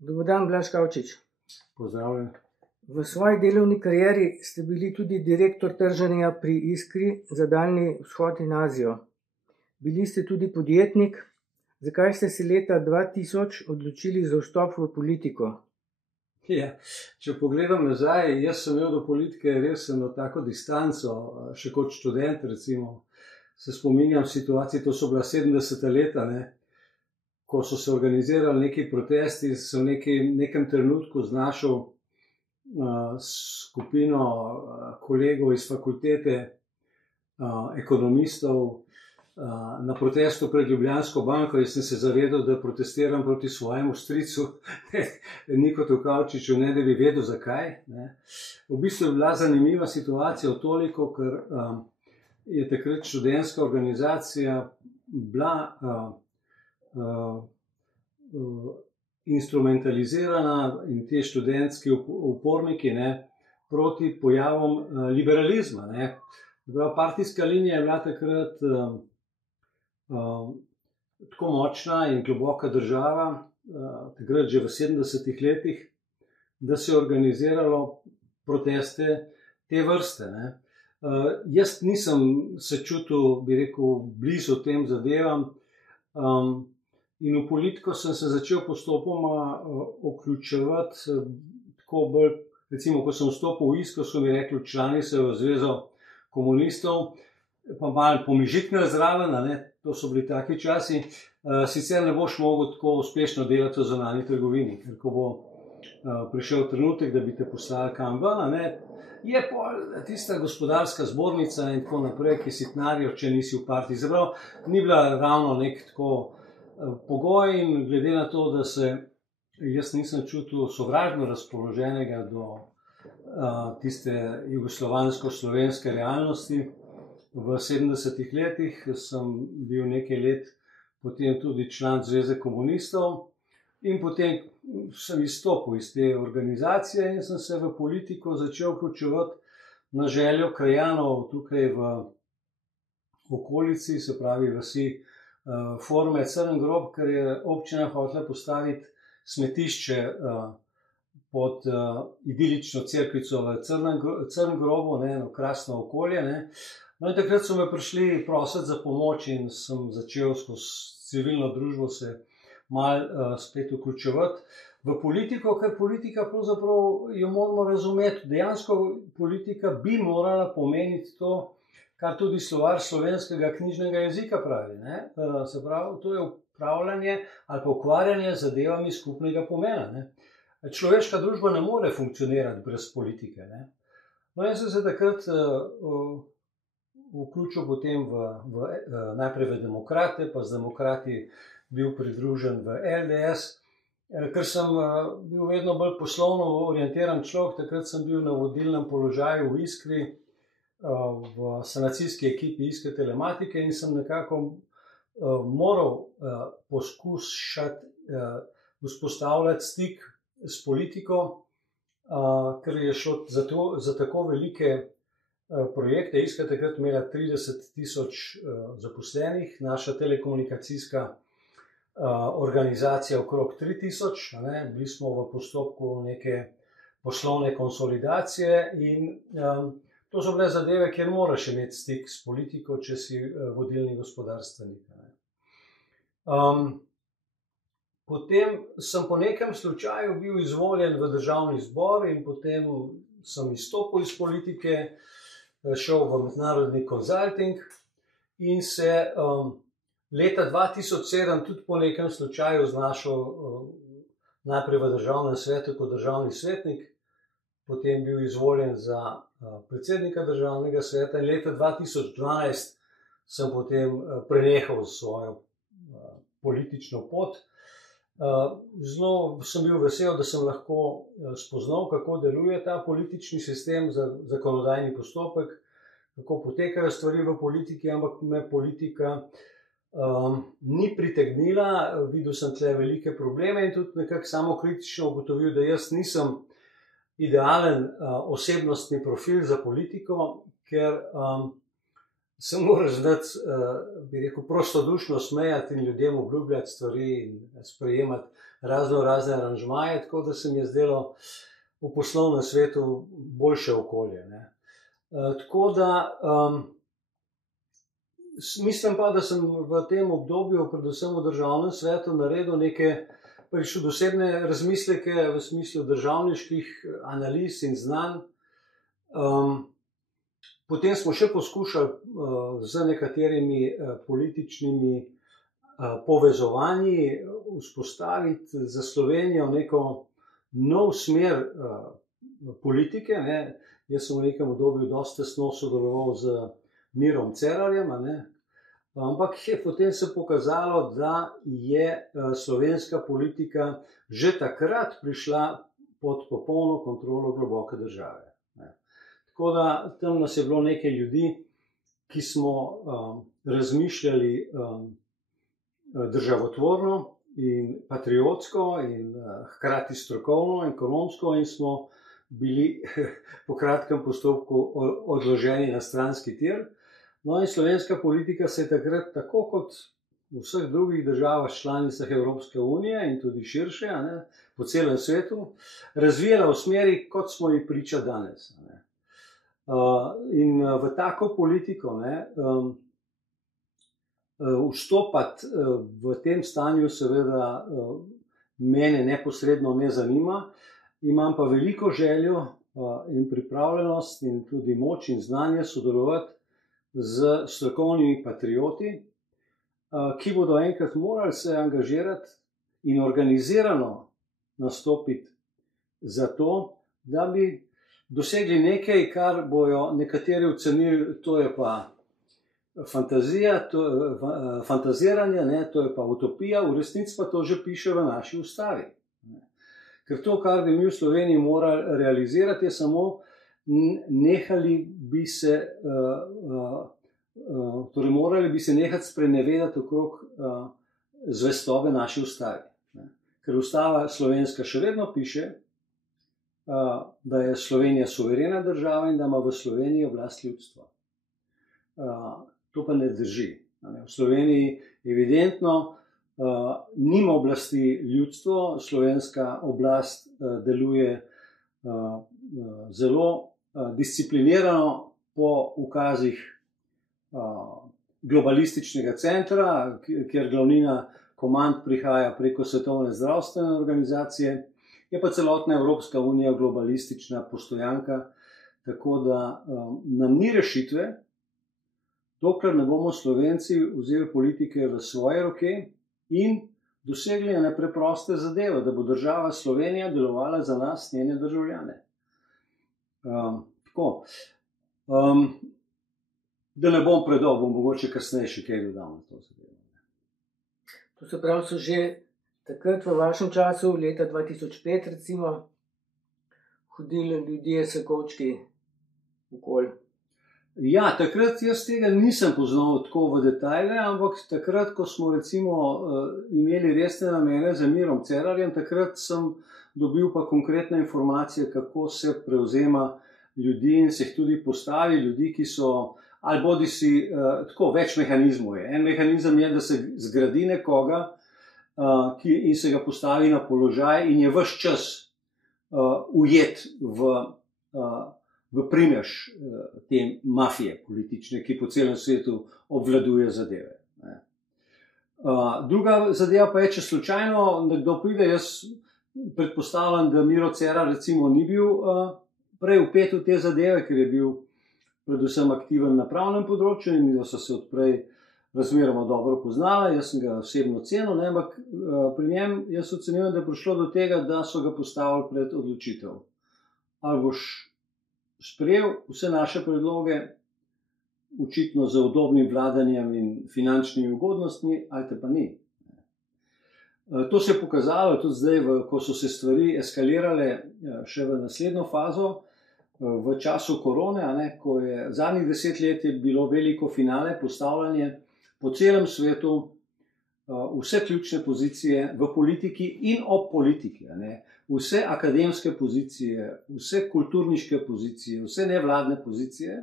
Dober dan, Blaž Kavčič. Pozdravljen. V svoji delovni karieri ste bili tudi direktor trženja pri Iskri za Daljni vzhod in Azijo. Bili ste tudi podjetnik. Zakaj ste se leta 2000 odločili za vstop v politiko? Ja, če pogledam nazaj, jaz sem imel do politike res eno tako distanco, še kot študent recimo. Se spominjam situacij, to so bila 70. leta, ko so se organizirali neki protesti, sem v nekem trenutku znašel skupino kolegov iz fakultete, ekonomistov, na protestu pred Ljubljansko banko. Jaz sem se zavedal, da protestiram proti svojemu stricu Nikotu Kavčiču, ne da bi vedel zakaj. V bistvu je bila zanimiva situacija toliko, ker je takrat študentska organizacija bila instrumentalizirana in ti študentski uporniki proti pojavom liberalizma. Partijska linija je bila takrat tako močna in globoka država, takrat že v 70. letih, da se je organiziralo proteste te vrste. Jaz nisem se čutil, bi rekel, blizu tem zadevam, in v politiko sem se začel postopoma vključevati tako bolj, recimo, ko sem vstopil v Iskro, so mi rekli člani se v Zvezo komunistov, pa malo pomižiknili zraven, to so bili taki časi, sicer ne boš mogel tako uspešno delati v zunanji trgovini, ker ko bo prišel trenutek, da bi te poslali kam ven, je tista gospodarska zbornica in tako naprej, ki sitnarijo, če nisi v partiji. Zaprav, ni bila ravno nek tako pogoj in glede na to, da se jaz nisem čutil sovražno razpoloženega do tiste jugoslovansko-slovenske realnosti. V 70. letih sem bil nekaj let potem tudi član Zveze komunistov in potem sem izstopil iz te organizacije in sem se v politiko začel vključevati na željo krajanov tukaj v okolici, se pravi vasi Forme Crn grob, ker je občina hotela postaviti smetišče pod idilično cerkvico v Crn grobu, eno krasno okolje. No in takrat so me prišli prositi za pomoč in sem začel skozi civilno družbo se malo spet vključevati v politiko, ker politika pravzaprav jo moramo razumeti. Dejansko politika bi morala pomeniti to, kar tudi slovar slovenskega knjižnega jezika pravi. Se pravi, to je upravljanje ali pa ukvarjanje z zadevami skupnega pomena. Človeška družba ne more funkcionirati brez politike. No, jaz sem se takrat vključil potem najprej v demokrate, pa z demokrati bil pridružen v LDS, ker sem bil vedno bolj poslovno orientiran človek. Takrat sem bil na vodilnem položaju v Iskri, v sanacijski ekipi Iskre telematike in sem nekako moral poskušati vzpostavljati stik s politiko, ker je šlo za tako velike projekte. Iskra takrat imela 30.000 zaposlenih, naša telekomunikacijska organizacija okrog 3.000. Bili smo v postopku neke poslovne konsolidacije in to so bile zadeve, kjer moraš imeti stik s politiko, če si vodilni gospodarstvenik. Potem sem po nekem slučaju bil izvoljen v državni zbor in potem sem izstopil iz politike, šel v mednarodni konzulting in se leta 2007 tudi po nekem slučaju znašel najprej v državnem svetu kot državni svetnik, potem bil izvoljen za predsednika državnega sveta in leta 2012 sem potem prenehal svojo politično pot. Zelo sem bil vesel, da sem lahko spoznal, kako deluje ta politični sistem, zakonodajni postopek, kako potekajo stvari v politiki, ampak me politika ni pritegnila. Videl sem tle velike probleme in tudi nekako samokritično ugotovil, da jaz nisem idealen osebnostni profil za politiko, ker se moraš znati, bi rekel, prostodušno smejati in ljudem obljubljati stvari in sprejemati razne aranžmaje, tako da se mi je zdelo v poslovnem svetu boljše okolje, ne. Tako da mislim pa, da sem v tem obdobju, predvsem v državnem svetu, naredil neke pač osebne razmisleke v smislu državniških analiz in znanj. Potem smo še poskušali z nekaterimi političnimi povezovanji vzpostaviti za Slovenijo neko nov smer politike, ne. Jaz sem v nekem obdobju dosti tesno sodeloval z Mirom Cerarjem, ne. Ampak je potem se pokazalo, da je slovenska politika že takrat prišla pod popolno kontrolo globoke države. Tako da tam nas je bilo nekaj ljudi, ki smo razmišljali državotvorno in patriotsko in hkrati strokovno, ekonomsko in smo bili po kratkem postopku odloženi na stranski tir. No in slovenska politika se je takrat, tako kot v vseh drugih državah članicah Evropske unije in tudi širše, ne, po celem svetu, razvijala v smeri, kot smo ji priča danes. Ne. In v tako politiko, ne, vstopati v tem stanju seveda mene neposredno ne zanima, imam pa veliko željo in pripravljenost in tudi moč in znanje sodelovati z strokovnimi patrioti, ki bodo enkrat morali se angažirati in organizirano nastopiti za to, da bi dosegli nekaj, kar bojo nekateri ocenili, to je pa fantazija, fantaziranje, ne, to je pa utopija, v resnici pa to že piše v naši ustavi. Ker to, kar bi mi v Sloveniji morali realizirati, je samo morali bi se nehati sprenevedati okrog zvestobe naši ustavi. Ker ustava slovenska še vedno piše, da je Slovenija suverena država in da ima v Sloveniji oblast ljudstvo. To pa ne drži. V Sloveniji evidentno nima oblasti ljudstvo, slovenska oblast deluje zelo disciplinirano po ukazih globalističnega centra, kjer glavnina komand prihaja preko Svetovne zdravstvene organizacije, je pa celotna Evropska unija globalistična postojanka, tako da nam ni rešitve, dokler ne bomo Slovenci vzeli politike v svoje roke in dosegli ene preproste zadeve, da bo država Slovenija delovala za nas, njene državljane. Tako. Da ne bom predolg, bom mogoče kasneje še kaj dodal na to zadevo. To se pravi, so že takrat v vašem času, leta 2005 recimo, hodili ljudje s kovčki okoli. Ja, takrat jaz tega nisem poznal tako v detajle, ampak takrat, ko smo recimo imeli resne namene z Mirom Cerarjem, takrat sem dobil pa konkretne informacije, kako se prevzema ljudi in se jih tudi postavi, ljudi, ki so, ali bodi si tako, več mehanizmov je. En mehanizem je, da se zgradi nekoga in se ga postavi na položaj in je ves čas ujet v primež te mafije politične, ki po celem svetu obvladuje zadeve. Druga zadeva pa je, če slučajno nekdo pride, jaz predpostavljam, da Miro Cerar recimo ni bil prej vpet v te zadeve, ker je bil predvsem aktiven na pravnem področju in da so se odprej razmeroma dobro poznala, jaz sem ga osebno cenil, ampak pri njem jaz ocenjujem, da je prišlo do tega, da so ga postavili pred odločitev. Ali boš sprejel vse naše predloge, očitno z udobnim vladanjem in finančnimi ugodnostmi, ali te pa ni. To se je pokazalo tudi zdaj, ko so se stvari eskalirale še v naslednjo fazo, v času korone, ko je zadnjih 10 let je bilo veliko finale postavljanje po celem svetu, vse ključne pozicije v politiki in ob politiki, vse akademske pozicije, vse kulturniške pozicije, vse nevladne pozicije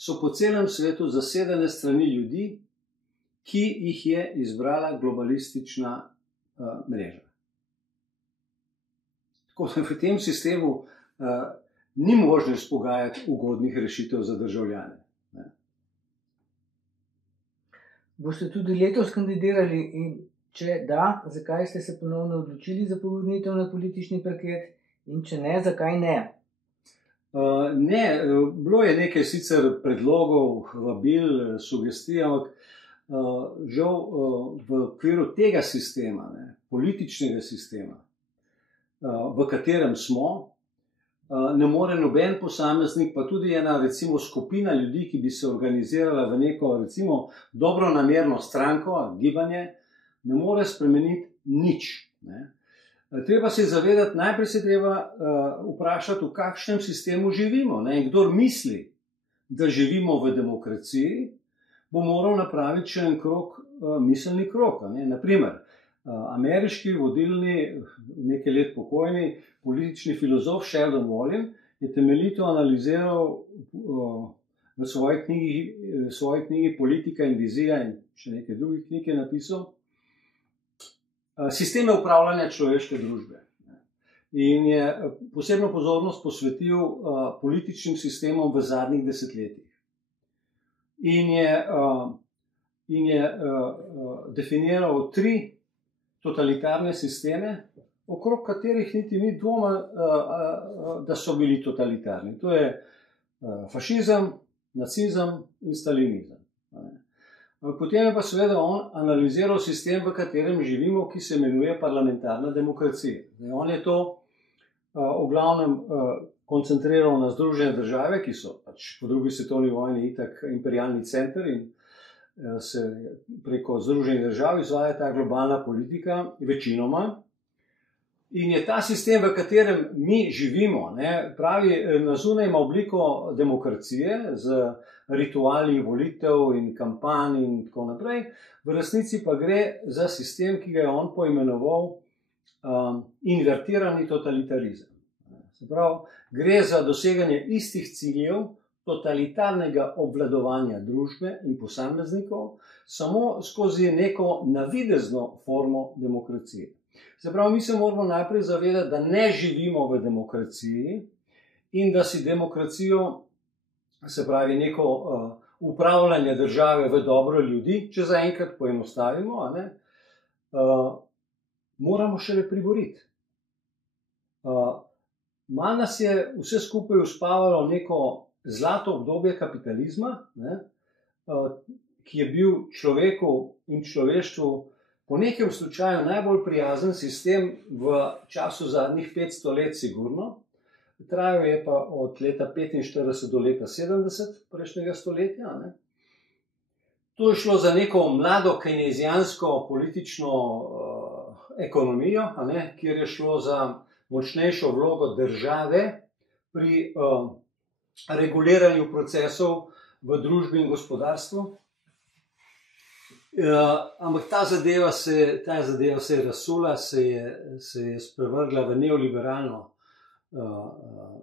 so po celem svetu zasedene strani ljudi, ki jih je izbrala globalistična mreža. Tako da v tem sistemu ni možno izpogajati ugodnih rešitev za državljane. Boste tudi letos kandidirali in če da, zakaj ste se ponovno odločili za povrnitev na politični parket in če ne, zakaj ne? Ne, bilo je nekaj sicer predlogov, vabil, sugestij, ampak žal v okviru tega sistema, političnega sistema, v katerem smo, ne more noben posameznik, pa tudi ena recimo skupina ljudi, ki bi se organizirala v neko recimo dobronamerno stranko, gibanje, ne more spremeniti nič. Treba se zavedati, najprej se treba vprašati, v kakšnem sistemu živimo. In kdor misli, da živimo v demokraciji, bo moral napraviti še en miselni krog. Naprimer, ameriški vodilni, nekaj let pokojni, politični filozof Sheldon Wolin je temeljito analiziral v svoji knjigi Politika in vizija in še nekaj drugih knjig je napisal sisteme upravljanja človeške družbe. In je posebno pozornost posvetil političnim sistemom v zadnjih desetletjih. In je definiral 3 totalitarne sisteme, okrog katerih niti ni dvoma, da so bili totalitarni. To je fašizem, nacizem in stalinizem. Potem je pa seveda on analiziral sistem, v katerem živimo, ki se imenuje parlamentarna demokracija. On je to v glavnem koncentriral na Združene države, ki so pač po drugi svetovni vojni itak imperialni center in se preko Združenih držav izvaja ta globalna politika večinoma. In je ta sistem, v katerem mi živimo, pravi, na zunaj ima obliko demokracije z rituali volitev in kampanj in tako naprej, v resnici pa gre za sistem, ki ga je on poimenoval invertirani totalitarizem. Se pravi, gre za doseganje istih ciljev totalitarnega obvladovanja družbe in posameznikov, samo skozi neko navidezno formo demokracije. Se pravi, mi se moramo najprej zavedati, da ne živimo v demokraciji in da si demokracijo, se pravi, neko upravljanje države v dobro ljudi, če zaenkrat poenostavimo, moramo šele priboriti. Malo nas je vse skupaj uspavalo neko zlato obdobje kapitalizma, ki je bil človeku in človeštvu po nekem slučaju najbolj prijazen sistem v času zadnjih 500 let sigurno. Trajal je pa od leta 45 do leta 70 prejšnjega stoletja. To je šlo za neko mlado kejnezijansko politično ekonomijo, kjer je šlo za močnejšo vlogo države pri reguliranju procesov v družbi in gospodarstvu. Ampak ta zadeva se je razsula, se je sprevrgla v neoliberalno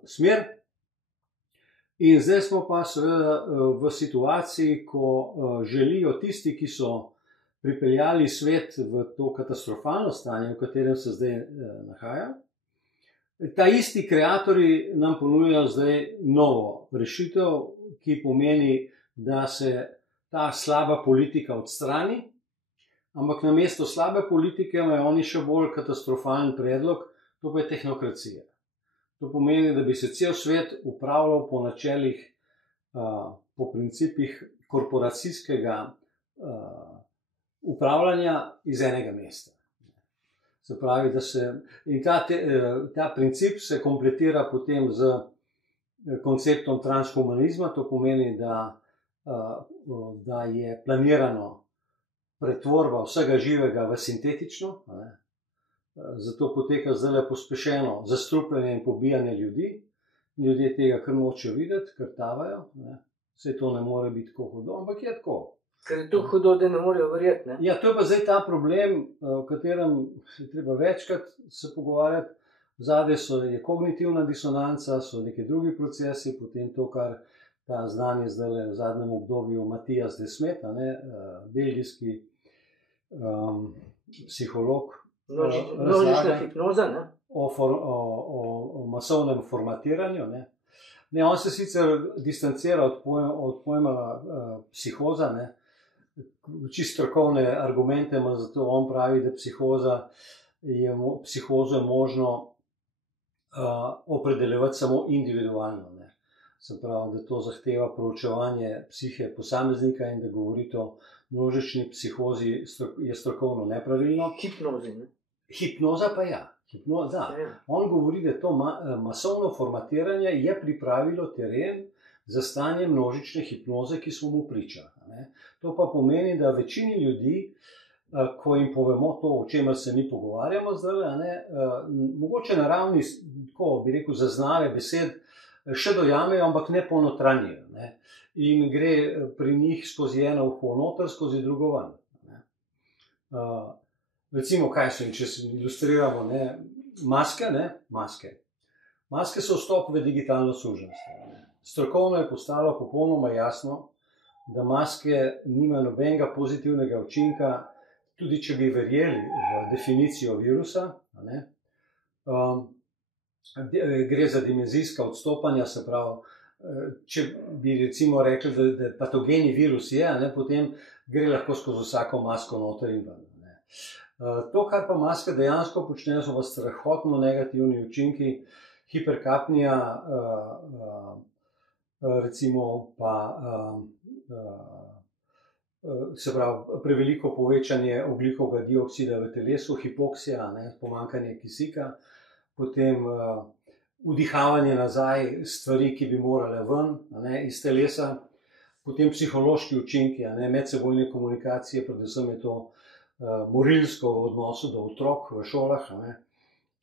smer. In zdaj smo pa seveda v situaciji, ko želijo tisti, ki so pripeljali svet v to katastrofalno stanje, v katerem se zdaj nahaja. Ta isti kreatorji nam ponujajo zdaj novo rešitev, ki pomeni, da se ta slaba politika odstrani, ampak namesto slabe politike imajo oni še bolj katastrofalen predlog, to pa je tehnokracija. To pomeni, da bi se cel svet upravljal po načelih, po principih korporacijskega upravljanja iz enega mesta. Se pravi, ta princip se kompletira potem z konceptom transhumanizma, to pomeni, da je planirano pretvorba vsega živega v sintetično, zato poteka zdaj pospešeno zastrupljanje in pobijanje ljudi. Ljudje tega kar nočejo videti, ker tavajo. Vse to ne more biti tako hudo, ampak je tako. Ker je to hudo, da ne morejo verjeti. Ja, to je pa zdaj ta problem, o katerem je treba večkrat se pogovarjati. Zadaj je kognitivna disonanca, so neki drugi procesi, potem to, kar ta znani zdaj v zadnjem obdobju Matijas Desmet, belgijski psiholog, Množična hipnoza, ne? O masovnem formatiranju. Ne, on se sicer distancira od pojma psihoza, ne, čisto strokovne argumente ima, zato on pravi, da psihozo je možno opredeljevati samo individualno. Ne. Se pravi, da to zahteva proučevanje psihe posameznika in da govoriti o množični psihozi je strokovno nepravilno. Hipnozi, ne? Hipnoza pa ja. On govori, da to masovno formatiranje je pripravilo teren za stanje množične hipnoze, ki smo mu priča. To pa pomeni, da večini ljudi, ko jim povemo to, o čemer se mi pogovarjamo zdaj, mogoče na ravni, tako bi rekel, zaznave besed še dojamejo, ampak ne ponotranjijo. In gre pri njih skozi eno uho noter, skozi drugo ven. Recimo, kaj so, če se ilustriramo, maske, Maske so vstop v digitalno suženjstvo. Strokovno je postalo popolnoma jasno, da maske nimajo nobenega pozitivnega učinka, tudi če bi verjeli v definicijo virusa. Gre za dimenzijska odstopanja, se pravi, če bi recimo rekli, da patogeni virus je, potem gre lahko skozi vsako masko noter in ven. To, kar pa maske dejansko počnejo, so pa strahotno negativni učinki, hiperkapnija, recimo pa se pravi preveliko povečanje ogljikovega dioksida v telesu, hipoksija, pomanjkanje kisika, potem vdihavanje nazaj stvari, ki bi morale ven iz telesa, potem psihološki učinki, medsebojne komunikacije, predvsem je to morilsko v odnosu do otrok v šolah,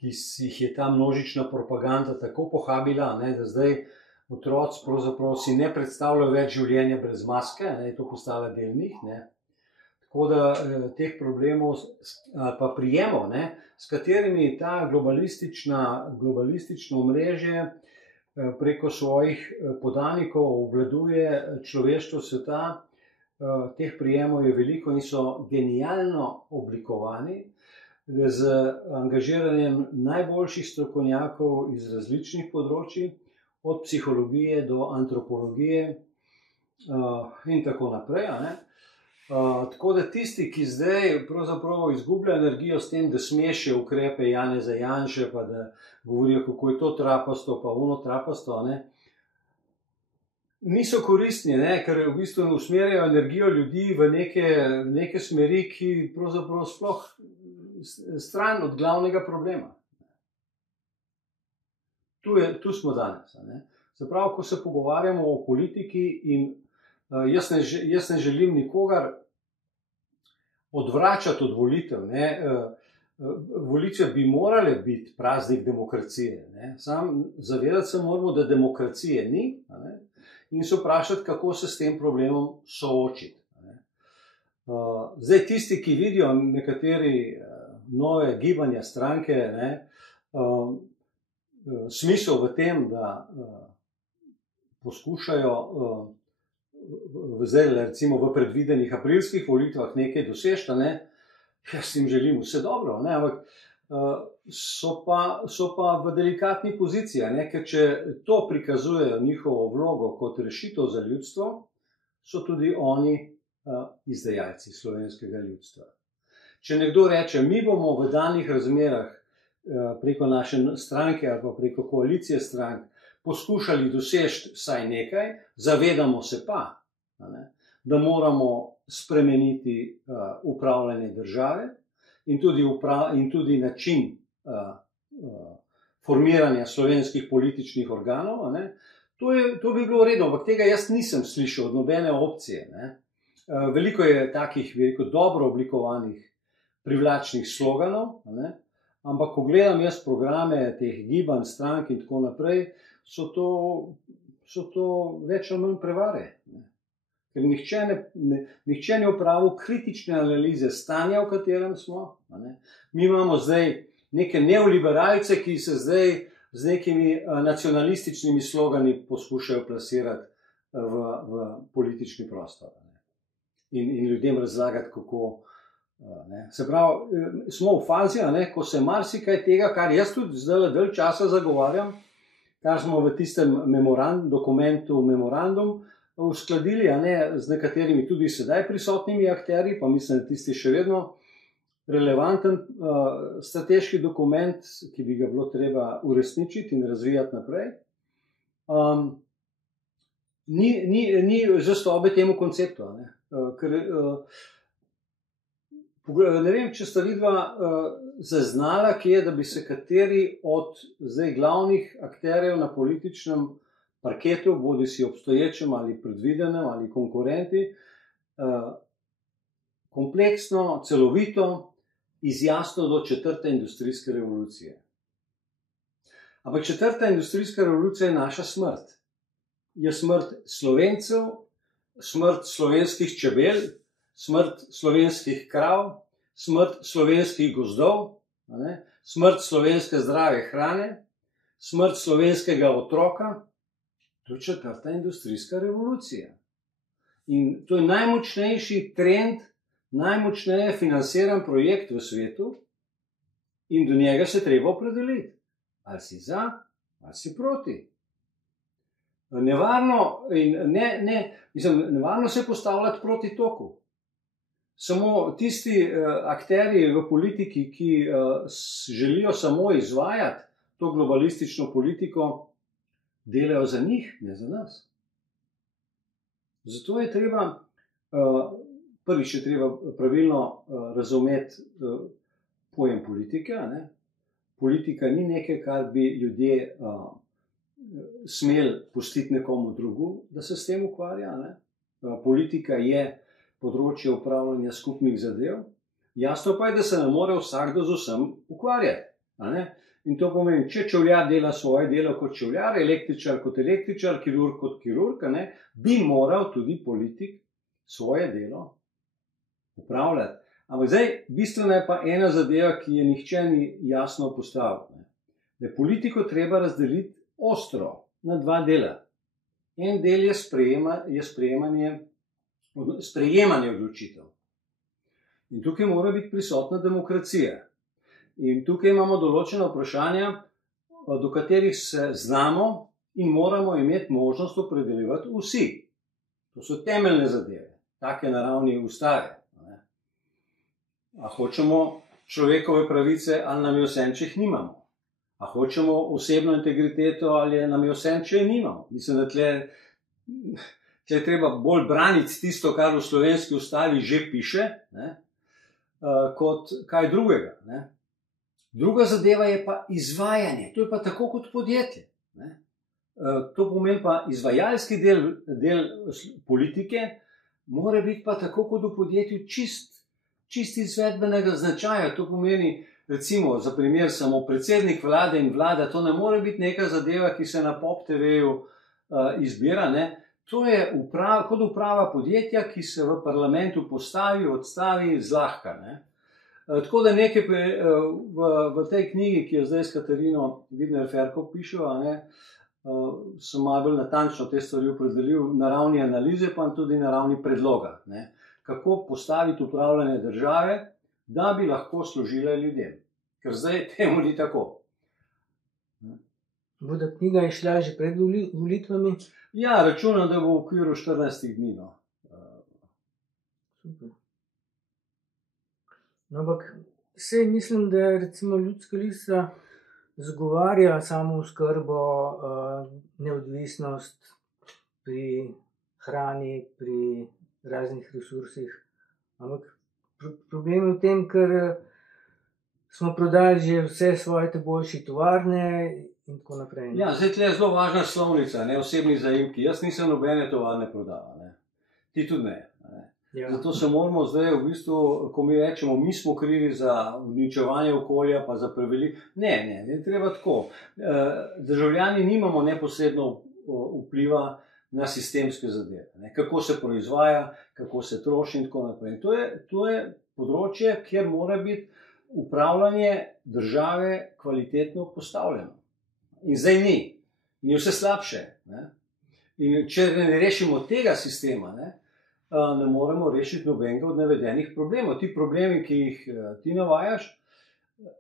ki jih je ta množična propaganda tako pohabila, da zdaj otroci pravzaprav si ne predstavljajo več življenja brez maske, je to postala del njih. Tako da teh problemov ali pa prijemov, s katerimi ta globalistično omrežje preko svojih podanikov obvladuje človeštvo sveta, teh prijemov je veliko in so genialno oblikovani z angažiranjem najboljših strokovnjakov iz različnih področji, od psihologije do antropologije in tako naprej. Tako da tisti, ki zdaj pravzaprav izgubljajo energijo s tem, da smešijo ukrepe Janeza Janše, pa da govorijo, kako je to trapasto, pa ono trapasto, niso koristni, ker v bistvu usmerjajo energijo ljudi v neke smeri, ki pravzaprav sploh stran od glavnega problema. Tu smo danes. Se pravi, ko se pogovarjamo o politiki in jaz ne želim nikogar odvračati od volitev. Volitve bi morale biti praznik demokracije. Sam zavedati se moramo, da demokracije ni, in se vprašati, kako se s tem problemom soočiti. Zdaj tisti, ki vidijo nekateri nove gibanja, stranke, smisel v tem, da poskušajo zdaj recimo v predvidenih aprilskih volitvah nekaj doseči, jaz jim želim vse dobro, ampak so pa v delikatni poziciji, ker če to prikazujejo njihovo vlogo kot rešitev za ljudstvo, so tudi oni izdajalci slovenskega ljudstva. Če nekdo reče, mi bomo v danih razmerah preko naše stranke ali pa preko koalicije strank poskušali doseči vsaj nekaj, zavedamo se pa, da moramo spremeniti upravljanje države in tudi način formiranja slovenskih političnih organov. To bi bilo v redu, ampak tega jaz nisem slišal od nobene opcije. Veliko je takih, bi rekel, dobro oblikovanih privlačnih sloganov, ampak ko gledam jaz programe teh gibanj, strank in tako naprej, so to več ali manj prevare. Ker nihče ne opravil kritične analize stanja, v katerem smo. Mi imamo zdaj neke neoliberalce, ki se zdaj z nekimi nacionalističnimi slogani poskušajo plasirati v politični prostor. In ljudem razlagati, kako. Se pravi, smo v fazi, ko se marsikaj tega, kar jaz tudi zdaj dalj časa zagovarjam, kar smo v tistem dokumentu memorandum uskladili, z nekaterimi tudi sedaj prisotnimi akterji, pa mislim, da tisti še vedno relevanten strateški dokument, ki bi ga bilo treba uresničiti in razvijati naprej. Ni zvestobe temu konceptu. Ker ne vem, če sta vidva zaznala, da bi se kateri od zdaj glavnih akterjev na političnem parketu, bodi si obstoječem ali predvidenem ali konkurenti, kompleksno, celovito izjasnil do 4. industrijske revolucije. Ampak 4. industrijska revolucija je naša smrt. Je smrt Slovencev, smrt slovenskih čebel, smrt slovenskih krav, smrt slovenskih gozdov, smrt slovenske zdrave hrane, smrt slovenskega otroka. To je 4. industrijska revolucija. In to je najmočnejši trend, najmočneje financiran projekt v svetu in do njega se treba opredeliti. Ali si za, ali si proti. Nevarno se postavljati proti toku. Samo tisti akterji v politiki, ki želijo samo izvajati to globalistično politiko, delajo za njih, ne za nas. Zato je treba, prvič je treba pravilno razumeti pojem politike. Politika ni nekaj, kar bi ljudje smeli pustiti nekomu drugu, da se s tem ukvarja. Politika je področje upravljanja skupnih zadev. Jasno pa je, da se ne more vsakdo z vsem ukvarjati. In to pomeni, če čevljar dela svoje delo kot čevljar, električar kot električar, kirurg kot kirurg, bi moral tudi politik svoje delo upravljati. Ampak zdaj, bistvena je pa ena zadeva, ki je nihče ni jasno postavil. Da je politiko treba razdeliti ostro na dva dela. En del je sprejemanje odločitev. In tukaj mora biti prisotna demokracija. In tukaj imamo določena vprašanja, do katerih se znamo in moramo imeti možnost opredeljevati vsi. To so temeljne zadeve, take na ravni ustave. A hočemo človekove pravice, ali nam je vseeno, če jih nimamo? A hočemo osebno integriteto, ali nam je vseeno, če jih nimamo? Mislim, da tle je treba bolj braniti tisto, kar v slovenski ustavi že piše, kot kaj drugega. Druga zadeva je pa izvajanje. To je pa tako kot podjetje. To pomeni pa izvajalski del politike, mora biti pa tako kot v podjetju čist izvedbenega značaja. To pomeni, recimo, za primer samo predsednik vlade in vlada, to ne more biti neka zadeva, ki se na Pop TV-ju izbira. To je kot uprava podjetja, ki se v parlamentu postavi, odstavi zlahka. Tako da nekaj v tej knjigi, ki jo zdaj s Katarino Vidner-Ferko pišejo, sem malo bolj natančno te stvari opredelil na ravni analize, pa tudi na ravni predloga. Kako postaviti upravljanje države, da bi lahko služila ljudem. Ker zdaj temu ni tako. Bodo knjiga išla že pred volitvami? Ja, računam, da bo v okviru 14 dni. Super. Ampak sej mislim, da recimo Ljudska lista zagovarja samo oskrbo, neodvisnost pri hrani, pri raznih resursih. Ampak problem je v tem, ker smo prodali že vse svoje boljše tovarne in tako naprej. Ja, zdaj tle je zelo važna slovnica, osebni zaimki. Jaz nisem nobene tovarne prodal, ti tudi ne. Ja. Zato se moramo zdaj v bistvu, ko mi rečemo, mi smo krivi za uničevanje okolja, pa za prevelik. Ne, treba tako. Državljani nimamo neposredno vpliva na sistemske zadeve. Kako se proizvaja, kako se troši in tako naprej. To je področje, kjer mora biti upravljanje države kvalitetno postavljeno. In zdaj ni. Ni vse slabše. In če ne rešimo tega sistema, ne moremo rešiti nobenega od navedenih problemov. Ti problemi, ki jih ti navajaš,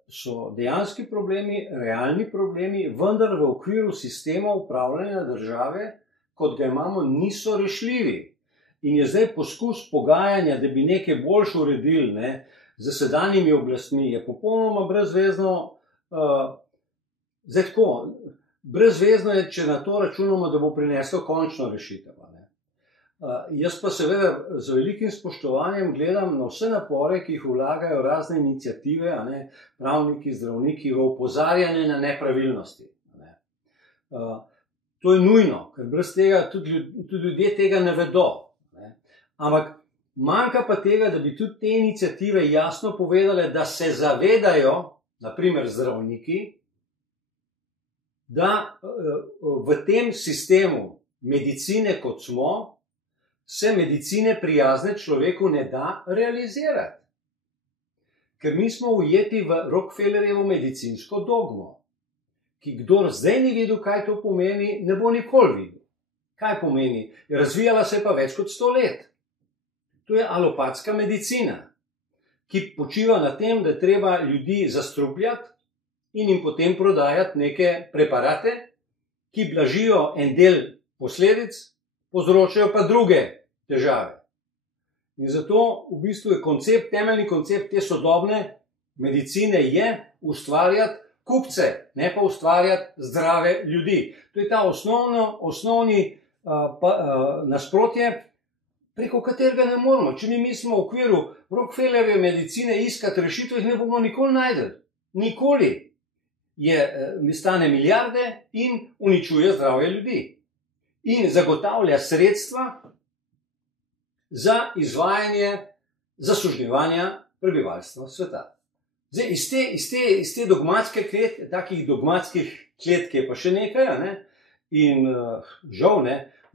so dejanski problemi, realni problemi, vendar v okviru sistema upravljanja države, kot ga imamo, niso rešljivi. In je zdaj poskus pogajanja, da bi nekaj boljše uredili, z sedanjimi oblastmi, je popolnoma brezvezno. Zdaj tako, brezvezno je, če na to računamo, da bo prineslo končno rešitev. Jaz pa seveda z velikim spoštovanjem gledam na vse napore, ki jih vlagajo razne iniciative, pravniki, zdravniki, v opozarjanje na nepravilnosti. To je nujno, ker brez tega tudi ljudje tega ne vedo. Ampak manjka pa tega, da bi tudi te iniciative jasno povedale, da se zavedajo, naprimer zdravniki, da v tem sistemu medicine, kot smo, se medicine prijazne človeku ne da realizirati. Ker mi smo ujeti v Rockefellerjevo medicinsko dogmo, ki kdor zdaj ni videl, kaj to pomeni, ne bo nikoli videl. Kaj pomeni? Razvijala se pa več kot 100 let. To je alopatska medicina, ki počiva na tem, da treba ljudi zastrupljati in jim potem prodajati neke preparate, ki blažijo en del posledic, povzročajo pa druge težave. In zato v bistvu je temeljni koncept te sodobne medicine je ustvarjati kupce, ne pa ustvarjati zdrave ljudi. To je ta osnovni nasprotje, preko katerega ne moremo. Če mi mislimo v okviru Rockefellerjeve medicine iskati rešitev, jih ne bomo nikoli našli. Nikoli. Stane milijarde in uničuje zdravje ljudi. In zagotavlja sredstva za izvajanje zasužnjevanja prebivalstva sveta. Zdaj, iz te dogmatske kletke, takih dogmatskih kletk je pa še nekaj, in žal,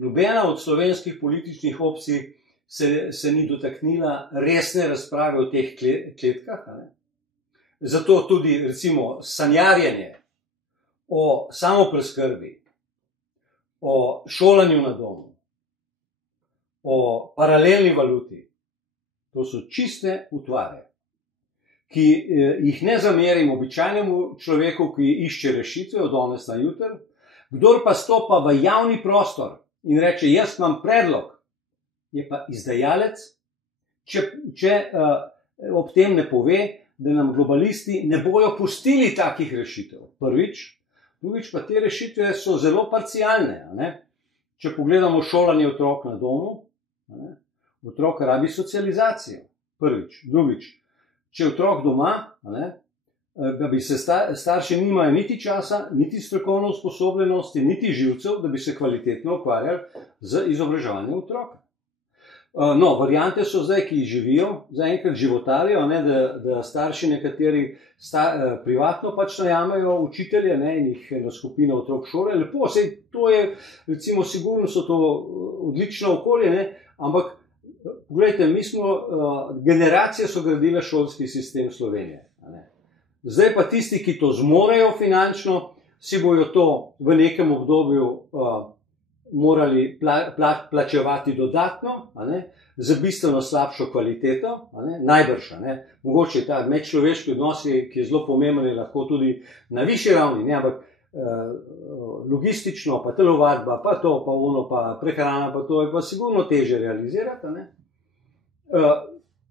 nobena od slovenskih političnih opcij se ni dotaknila resne razprave o teh kletkah. Zato tudi, recimo, sanjarjenje o samopreskrbi, o šolanju na domu, o paralelni valuti, to so čiste utvare, ki jih ne zamerim običajnemu človeku, ki išče rešitve od danes na jutri. Kdor pa stopa v javni prostor in reče, jaz imam predlog, je pa izdajalec, če ob tem ne pove, da nam globalisti ne bojo pustili takih rešitev. Prvič, drugič pa te rešitve so zelo parcialne. Če pogledamo šolanje otrok na domu, otrok rabi socializacijo. Prvič. Drugič, če je otrok doma, da bi se starši nimajo niti časa, niti strokovne usposobljenosti, niti živcev, da bi se kvalitetno ukvarjali z izobraževanjem otroka. No, variante so zdaj, ki živijo, zaenkrat životarijo, da starši nekateri privatno pač najamejo učitelje in jih eno skupino otrok šole. Lepo, sej to je, recimo, sigurno so to odlično okolje, ampak poglejte, mi smo, generacije so gradile šolski sistem Slovenije. Zdaj pa tisti, ki to zmorejo finančno, si bojo to v nekem obdobju morali plačevati dodatno, za bistveno slabšo kvaliteto, najbrž. Mogoče ta medčloveški odnos, ki je zelo pomemben, je lahko tudi na višji ravni, ampak logistično, pa telovadba, pa to, pa ono, pa prehrana, pa to je pa sigurno teže realizirati.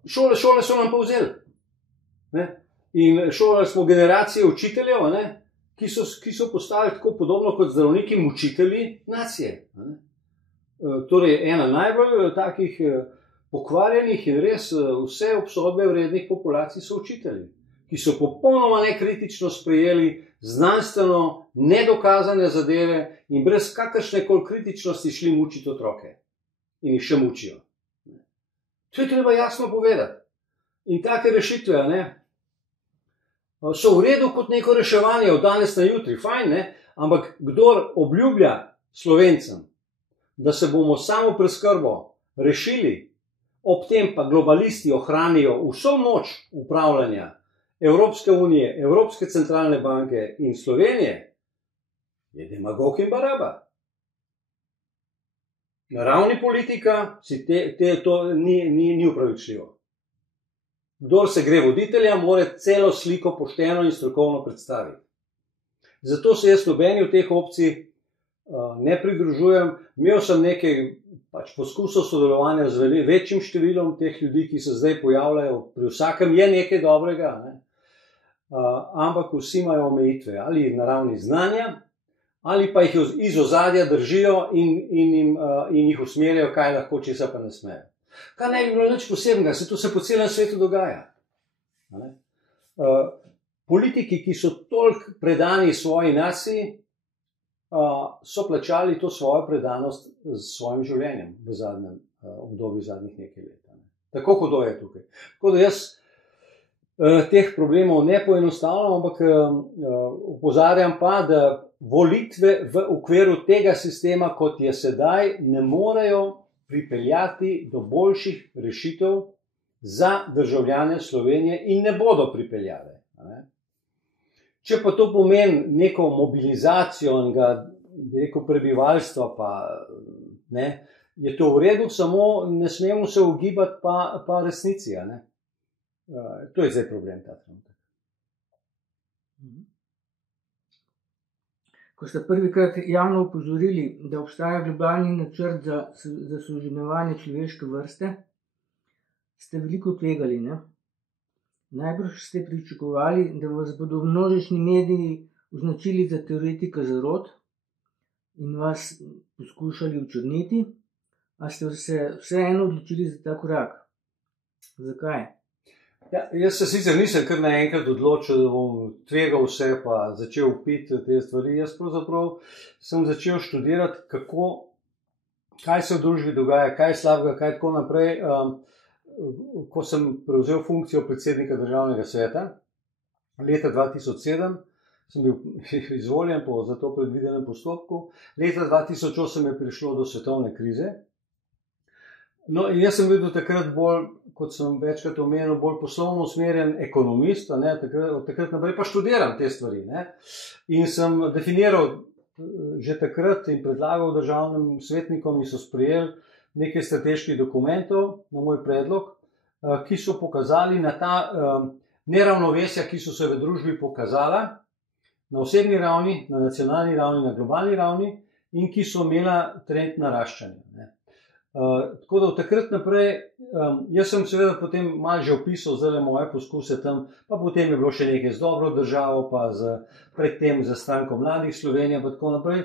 Šole so nam pa vzeli. In šolali smo generacije učiteljev, ki so postali tako podobno kot zdravniki, mučitelji nacije. Torej, ena najbolj takih pokvarjenih in res vse obsodbe vrednih populacij so učitelji, ki so popolnoma nekritično sprejeli znanstveno nedokazane zadeve in brez kakršne koli kritičnosti šli mučiti otroke. In jih še mučijo. To je treba jasno povedati. In take rešitve, so v redu kot neko reševanje od danes na jutri, fajn, ampak kdor obljublja Slovencem, da se bomo samo preskrbo rešili, ob tem pa globalisti ohranijo vso moč upravljanja Evropske unije, Evropske centralne banke in Slovenije, je demagog in baraba. Na ravni politika to ni upravičljivo. Kdor se gre voditelja, mora celo sliko pošteno in strokovno predstaviti. Zato se jaz nobeni od teh opcij ne pridružujem. Imel sem nekaj poskusov sodelovanja z večjim številom teh ljudi, ki se zdaj pojavljajo. Pri vsakem je nekaj dobrega, ne? Ampak vsi imajo omejitve, ali na ravni znanja, ali pa jih iz ozadja držijo in jih usmerjajo, kaj lahko, česa pa ne smejo. Kar ne bi bilo nič posebnega, se to se po celem svetu dogaja. Politiki, ki so toliko predani svoji naciji, so plačali to svojo predanost s svojim življenjem v zadnjem obdobju, zadnjih nekaj let. Tako hudo je tukaj. Tako da jaz teh problemov ne poenostavljam, ampak opozarjam pa, da volitve v okviru tega sistema, kot je sedaj, ne morejo pripeljati do boljših rešitev za državljane Slovenije in ne bodo pripeljale. Če pa to pomeni neko mobilizacijo prebivalstva, je to v redu, samo ne smemo se ugibati pa resnici. To je zdaj problem ta trenutek. Ko ste prvikrat javno opozorili, da obstaja globalni načrt za sužnjevanje človeške vrste, ste veliko tvegali, ne? Najbrž ste pričakovali, da vas bodo množični mediji označili za teoretika zarot in vas poskušali očrniti, a ste se vseeno odločili za ta korak. Zakaj? Ja, jaz se sicer nisem kar naenkrat odločil, da bom tvegal vse pa začel piti te stvari. Jaz pravzaprav sem začel študirati, kaj se v družbi dogaja, kaj je slabega, kaj tako naprej. Ko sem prevzel funkcijo predsednika Državnega sveta, leta 2007 sem bil izvoljen po za to predvidenem postopku, leta 2008 je prišlo do svetovne krize. No, in jaz sem bil do takrat bolj, kot sem večkrat omenil, bolj poslovno usmerjen ekonomist, od takrat naprej pa študiram te stvari. In sem definiral že takrat in predlagal državnim svetnikom in so sprejeli nekaj strateških dokumentov na moj predlog, ki so pokazali na ta neravnovesja, ki so se v družbi pokazala na osebni ravni, na nacionalni ravni, na globalni ravni in ki so imela trend naraščanja. Tako da od takrat naprej, jaz sem seveda potem malo že opisal zdaj moje poskuse tam, pa potem je bilo še nekaj z dobro državo, pa predtem za stranko Mladih Slovenije, pa tako naprej.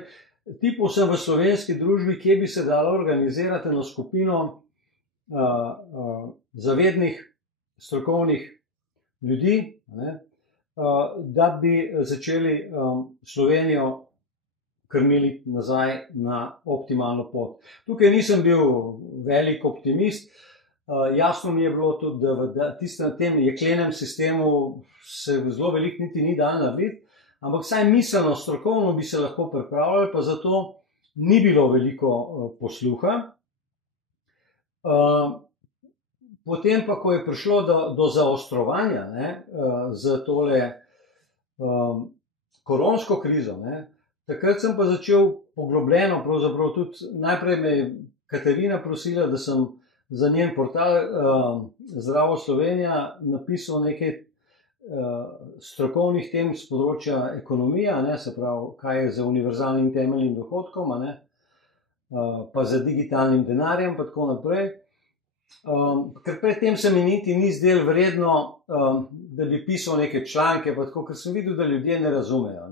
Tipal sem v slovenski družbi, kje bi se dalo organizirati eno skupino zavednih, strokovnih ljudi, da bi začeli Slovenijo krmili nazaj na optimalno pot. Tukaj nisem bil velik optimist. Jasno mi je bilo tudi, da v tem jeklenem sistemu se zelo veliko niti ni dalo narediti, ampak vsaj miselno, strokovno bi se lahko pripravljali, pa zato ni bilo veliko posluha. Potem pa, ko je prišlo do zaostrovanja z tole koronsko krizo, takrat sem pa začel poglobljeno, pravzaprav tudi najprej me je Katarina prosila, da sem za njen portal Zdravo Slovenija napisal nekaj strokovnih tem z področja ekonomije, se pravi, kaj je za univerzalnim temeljnim dohodkom, pa za digitalnim denarjem, pa tako naprej. Ker predtem se mi niti ni zdelo vredno, da bi pisal neke članke, pa tako, ker sem videl, da ljudje ne razumejo.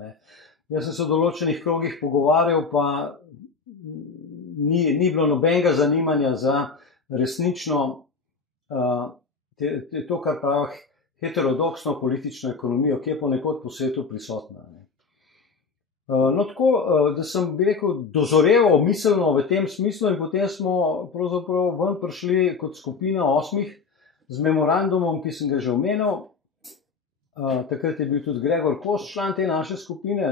Jaz sem se v določenih krogih pogovarjal, pa ni bilo nobenega zanimanja za resnično to, kar pravi heterodoksno politično ekonomijo, ki je ponekod po svetu prisotna. No tako, da sem, bi rekel, dozoreval miselno v tem smislu in potem smo pravzaprav ven prišli kot skupina 8 z memorandumom, ki sem ga že omenil. Takrat je bil tudi Gregor Kos član te naše skupine,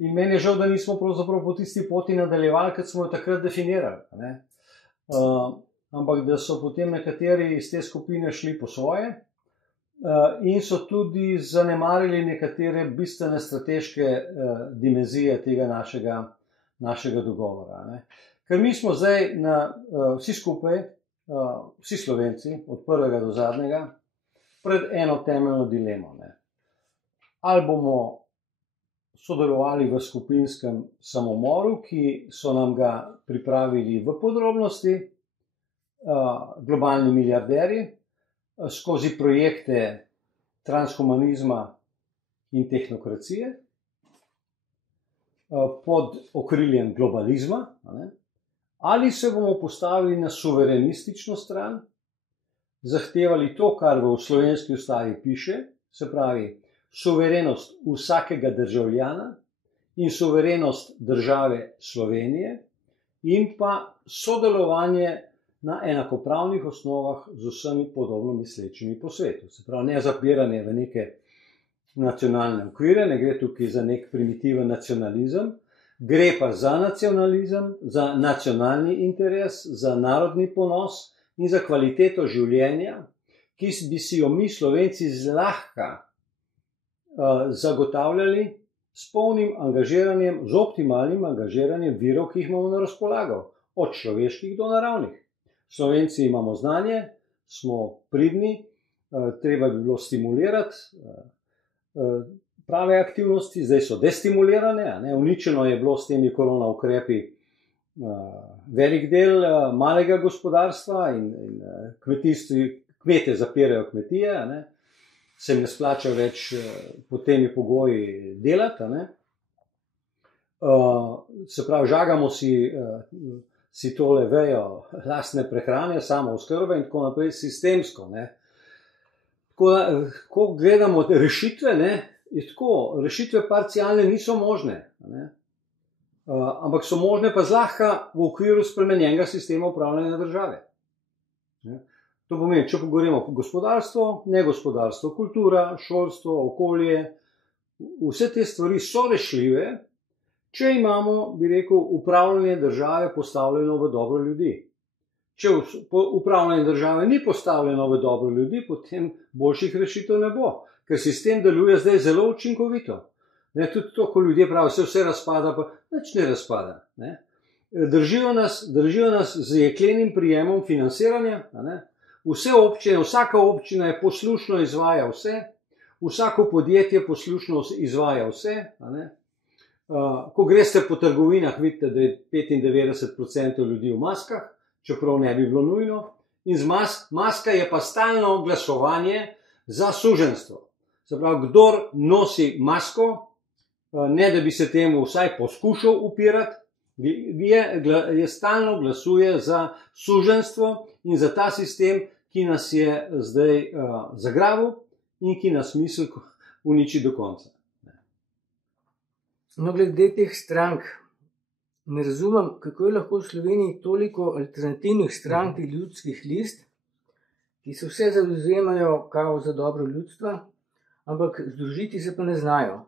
in meni je žal, da nismo pravzaprav po tisti poti nadaljevali, kot smo jo takrat definirali. Ampak da so potem nekateri iz te skupine šli po svoje in so tudi zanemarili nekatere bistvene strateške dimenzije tega našega dogovora. Ker mi smo zdaj vsi skupaj, vsi Slovenci, od prvega do zadnjega, pred eno temeljno dilemo. Ne. Ali bomo sodelovali v skupinskem samomoru, ki so nam ga pripravili v podrobnosti globalni milijarderji, skozi projekte transhumanizma in tehnokracije, pod okriljem globalizma, ali se bomo postavili na suverenistično stran, zahtevali to, kar v slovenski ustavi piše, se pravi suverenost vsakega državljana in suverenost države Slovenije in pa sodelovanje na enakopravnih osnovah z vsemi podobno mislečimi po svetu. Se pravi, ne zapiranje v neke nacionalne okvire, ne gre tukaj za nek primitiven nacionalizem, gre pa za nacionalizem, za nacionalni interes, za narodni ponos in za kvaliteto življenja, ki bi si jo mi Slovenci zlahka zagotavljali s polnim angažiranjem, z optimalnim angažiranjem virov, ki jih imamo na razpolago, od človeških do naravnih. Slovenci imamo znanje, smo pridni, treba bi bilo stimulirati prave aktivnosti, zdaj so destimulirane, uničeno je bilo s temi korona ukrepi velik del malega gospodarstva in kmete zapirajo kmetije, se jim ne splača več pod temi pogoji delati. Se pravi, žagamo si tole vejo lastne prehrane, samooskrbe in tako naprej sistemsko. Ko gledamo rešitve, je tako, rešitve parcialne niso možne, ampak so možne pa zlahka v okviru spremenjenega sistema upravljanja države. To pomeni, če pogovorimo gospodarstvo, negospodarstvo, kultura, šolstvo, okolje, vse te stvari so rešljive, če imamo, bi rekel, upravljanje države postavljeno v dobro ljudi. Če upravljanje države ni postavljeno v dobro ljudi, potem boljših rešitev ne bo, ker sistem deluje zdaj zelo učinkovito. Tudi to, ko ljudje pravijo, vse razpada, pa nič ne razpada. Držijo nas z jeklenim prijemom financiranja. Vse občine, vsaka občina je poslušno izvaja vse, vsako podjetje poslušno izvaja vse. Ko greste po trgovinah, vidite, da je 95% ljudi v maskah, čeprav ne bi bilo nujno. In maska je pa stalno glasovanje za suženjstvo. Se pravi, kdor nosi masko, ne da bi se temu vsaj poskušal upirati, je stalno glasuje za suženjstvo in za ta sistem, ki nas je zdaj zagrabil in ki nas misli uniči do konca. No, glede teh strank, ne razumem, kako je lahko v Sloveniji toliko alternativnih strank in ljudskih list, ki se vse zavzemajo kao za dobro ljudstva, ampak združiti se pa ne znajo.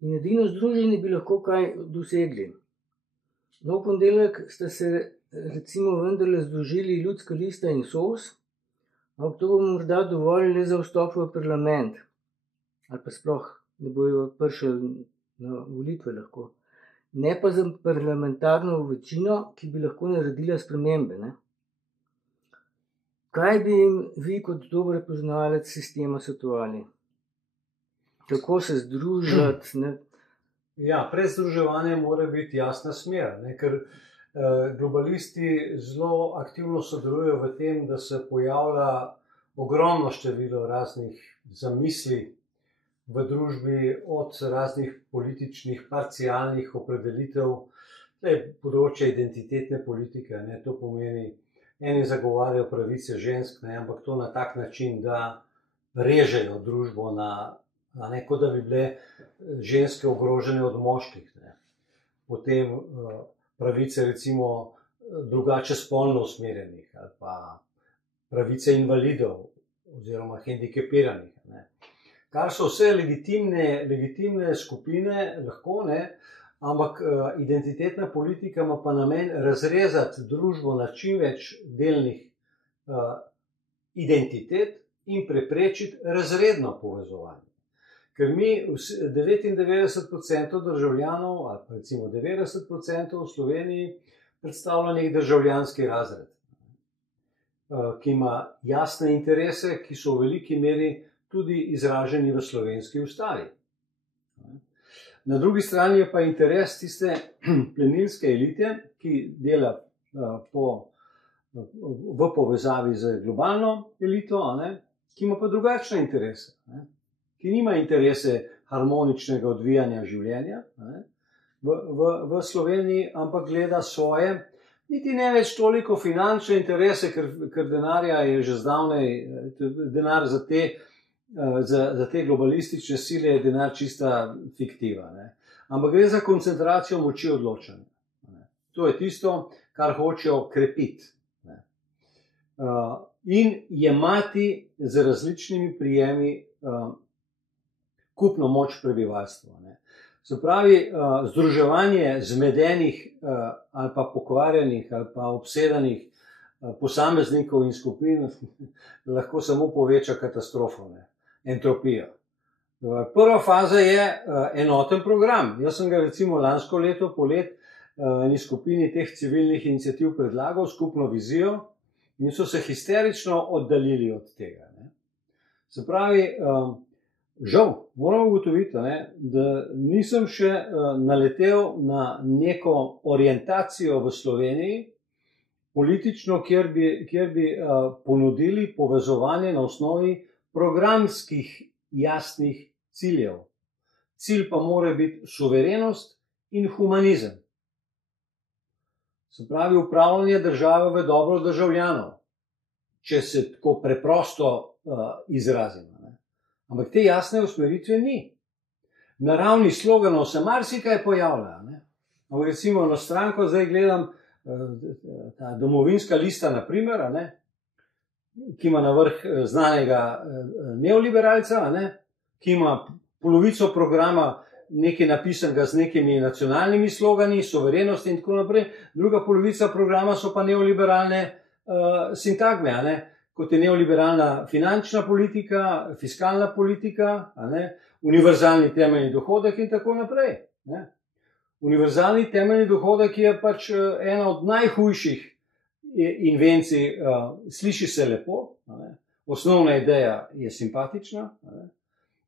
In edino združeni bi lahko kaj dosegli. No, v ponedeljek sta se recimo vendarle združili Ljudska lista in SOS, ampak to bo morda dovolj le za vstop v parlament, ali pa sploh ne bojo prišli na volitve lahko. Ne pa za parlamentarno večino, ki bi lahko naredila spremembe. Kaj bi jim vi kot dober poznavalec sistema svetovali? Kako se združiti? Ja, pred združevanjem mora biti jasna smer, ker globalisti zelo aktivno sodelujejo v tem, da se pojavlja ogromno število raznih zamisli v družbi, od raznih političnih, parcialnih opredelitev, področje identitetne politike. To pomeni, eni zagovarjajo pravice žensk, ampak to na tak način, da režejo družbo kot da bi bile ženske ogrožene od moških. Potem pravice recimo drugače spolno usmerjenih ali pa pravice invalidov oziroma hendikepiranih. Kar so vse legitimne skupine, lahko, ampak identitetna politika ima pa namen razrezati družbo na čim več delnih identitet in preprečiti razredno povezovanje. Ker mi 99% državljanov, ali pa recimo 90% v Sloveniji, predstavlja nek državljanski razred, ki ima jasne interese, ki so v veliki meri tudi izraženi v slovenski ustavi. Na drugi strani je pa interes tiste plenilske elite, ki dela v povezavi z globalno elito, ki ima pa drugačne interese, ki nima interese harmoničnega odvijanja življenja v Sloveniji, ampak gleda svoje, niti ne več toliko finančne interese, ker denarja je že zdavnaj, denar za te globalistične sile je denar čista fiktiva. Ampak gre za koncentracijo moči odločanja. To je tisto, kar hočejo krepiti. In jemati z različnimi prijemi kupno moč prebivalstva. Se pravi, združevanje zmedenih ali pa pokvarjenih ali pa obsedanih posameznikov in skupin lahko samo poveča katastrofo, entropijo. Prva faza je enoten program. Jaz sem ga recimo lansko leto polet eni skupini teh civilnih iniciativ predlagal skupno vizijo in so se histerično oddaljili od tega. Se pravi, žal, moram ugotoviti, da nisem še naletel na neko orientacijo v Sloveniji politično, kjer bi ponudili povezovanje na osnovi programskih jasnih ciljev. Cilj pa mora biti suverenost in humanizem. Se pravi, upravljanje države v dobro državljanov, če se tako preprosto izrazimo. Ampak te jasne usmeritve ni. Na ravni sloganov se marsikaj pojavlja. Ampak recimo na stranko zdaj gledam, ta Domovinska lista, na primer, ki ima na vrh znanega neoliberalca, ki ima polovico programa nekaj napisanega z nekimi nacionalnimi slogani, suverenost in tako naprej, druga polovica programa so pa neoliberalne sintagme, kot je neoliberalna finančna politika, fiskalna politika, univerzalni temeljni dohodek in tako naprej. Univerzalni temeljni dohodek je pač ena od najhujših invencij, sliši se lepo, osnovna ideja je simpatična,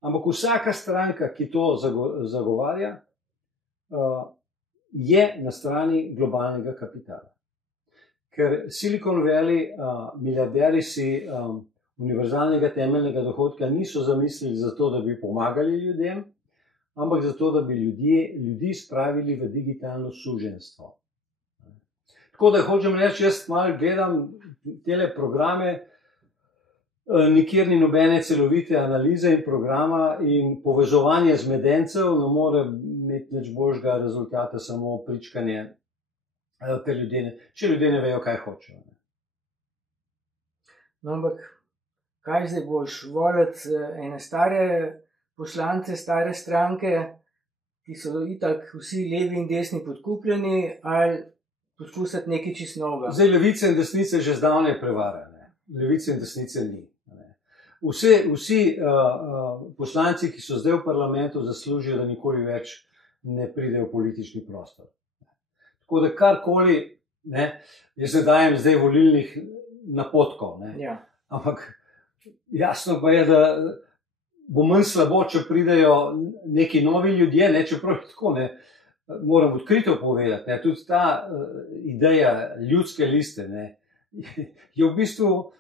ampak vsaka stranka, ki to zagovarja, je na strani globalnega kapitala. Ker Silicon Valley milijarderji si univerzalnega temeljnega dohodka niso zamislili zato, da bi pomagali ljudem, ampak zato, da bi ljudi spravili v digitalno suženjstvo. Tako da hočem reči, jaz malo gledam tele programe, nikjer ni nobene celovite analize in programa in povezovanje zmedencev ne more imeti nič boljšega rezultata, samo pričkanje, če ljudje ne vejo, kaj hočejo. No, ampak kaj zdaj boš voliti ene stare poslance, stare stranke, ki so itak vsi levi in desni podkupljeni, ali poskusiti nekaj čisto novega? Zdaj levice in desnice že zdavnaj prevara. Levice in desnice ni. Vsi poslanci, ki so zdaj v parlamentu, zaslužijo, da nikoli več ne pridejo v politični prostor. Tako da karkoli, jaz ne dajem zdaj volilnih napotkov, ampak jasno pa je, da bo manj slabo, če pridejo neki novi ljudje, čeprav tako, moram odkrito povedati, tudi ta ideja ljudske liste je v bistvu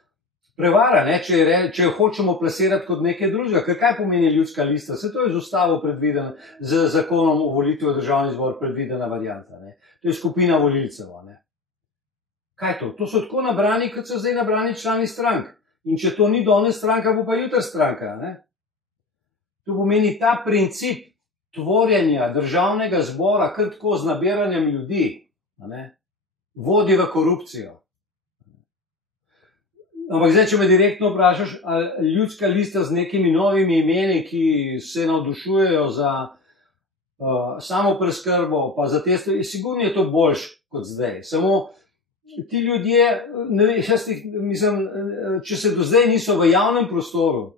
prevara, če jo hočemo plasirati kot nekaj drugega. Ker kaj pomeni ljudska lista? Se to je z ustavo predvideno, z zakonom o volitvi v državni zbor predvidena varianta. To je skupina volilcev. Kaj to? To so tako nabrani, kot so zdaj nabrani člani strank. In če to ni danes stranka, bo pa jutri stranka. To pomeni ta princip tvorjenja državnega zbora, kar tako z nabiranjem ljudi, vodi v korupcijo. Ampak zdaj, če me direktno vprašaš, ali ljudska lista z nekimi novimi imeni, ki se navdušujejo za samopreskrbo, pa za te stvari, sigurno je to boljš kot zdaj. Samo ti ljudje, če se do zdaj niso v javnem prostoru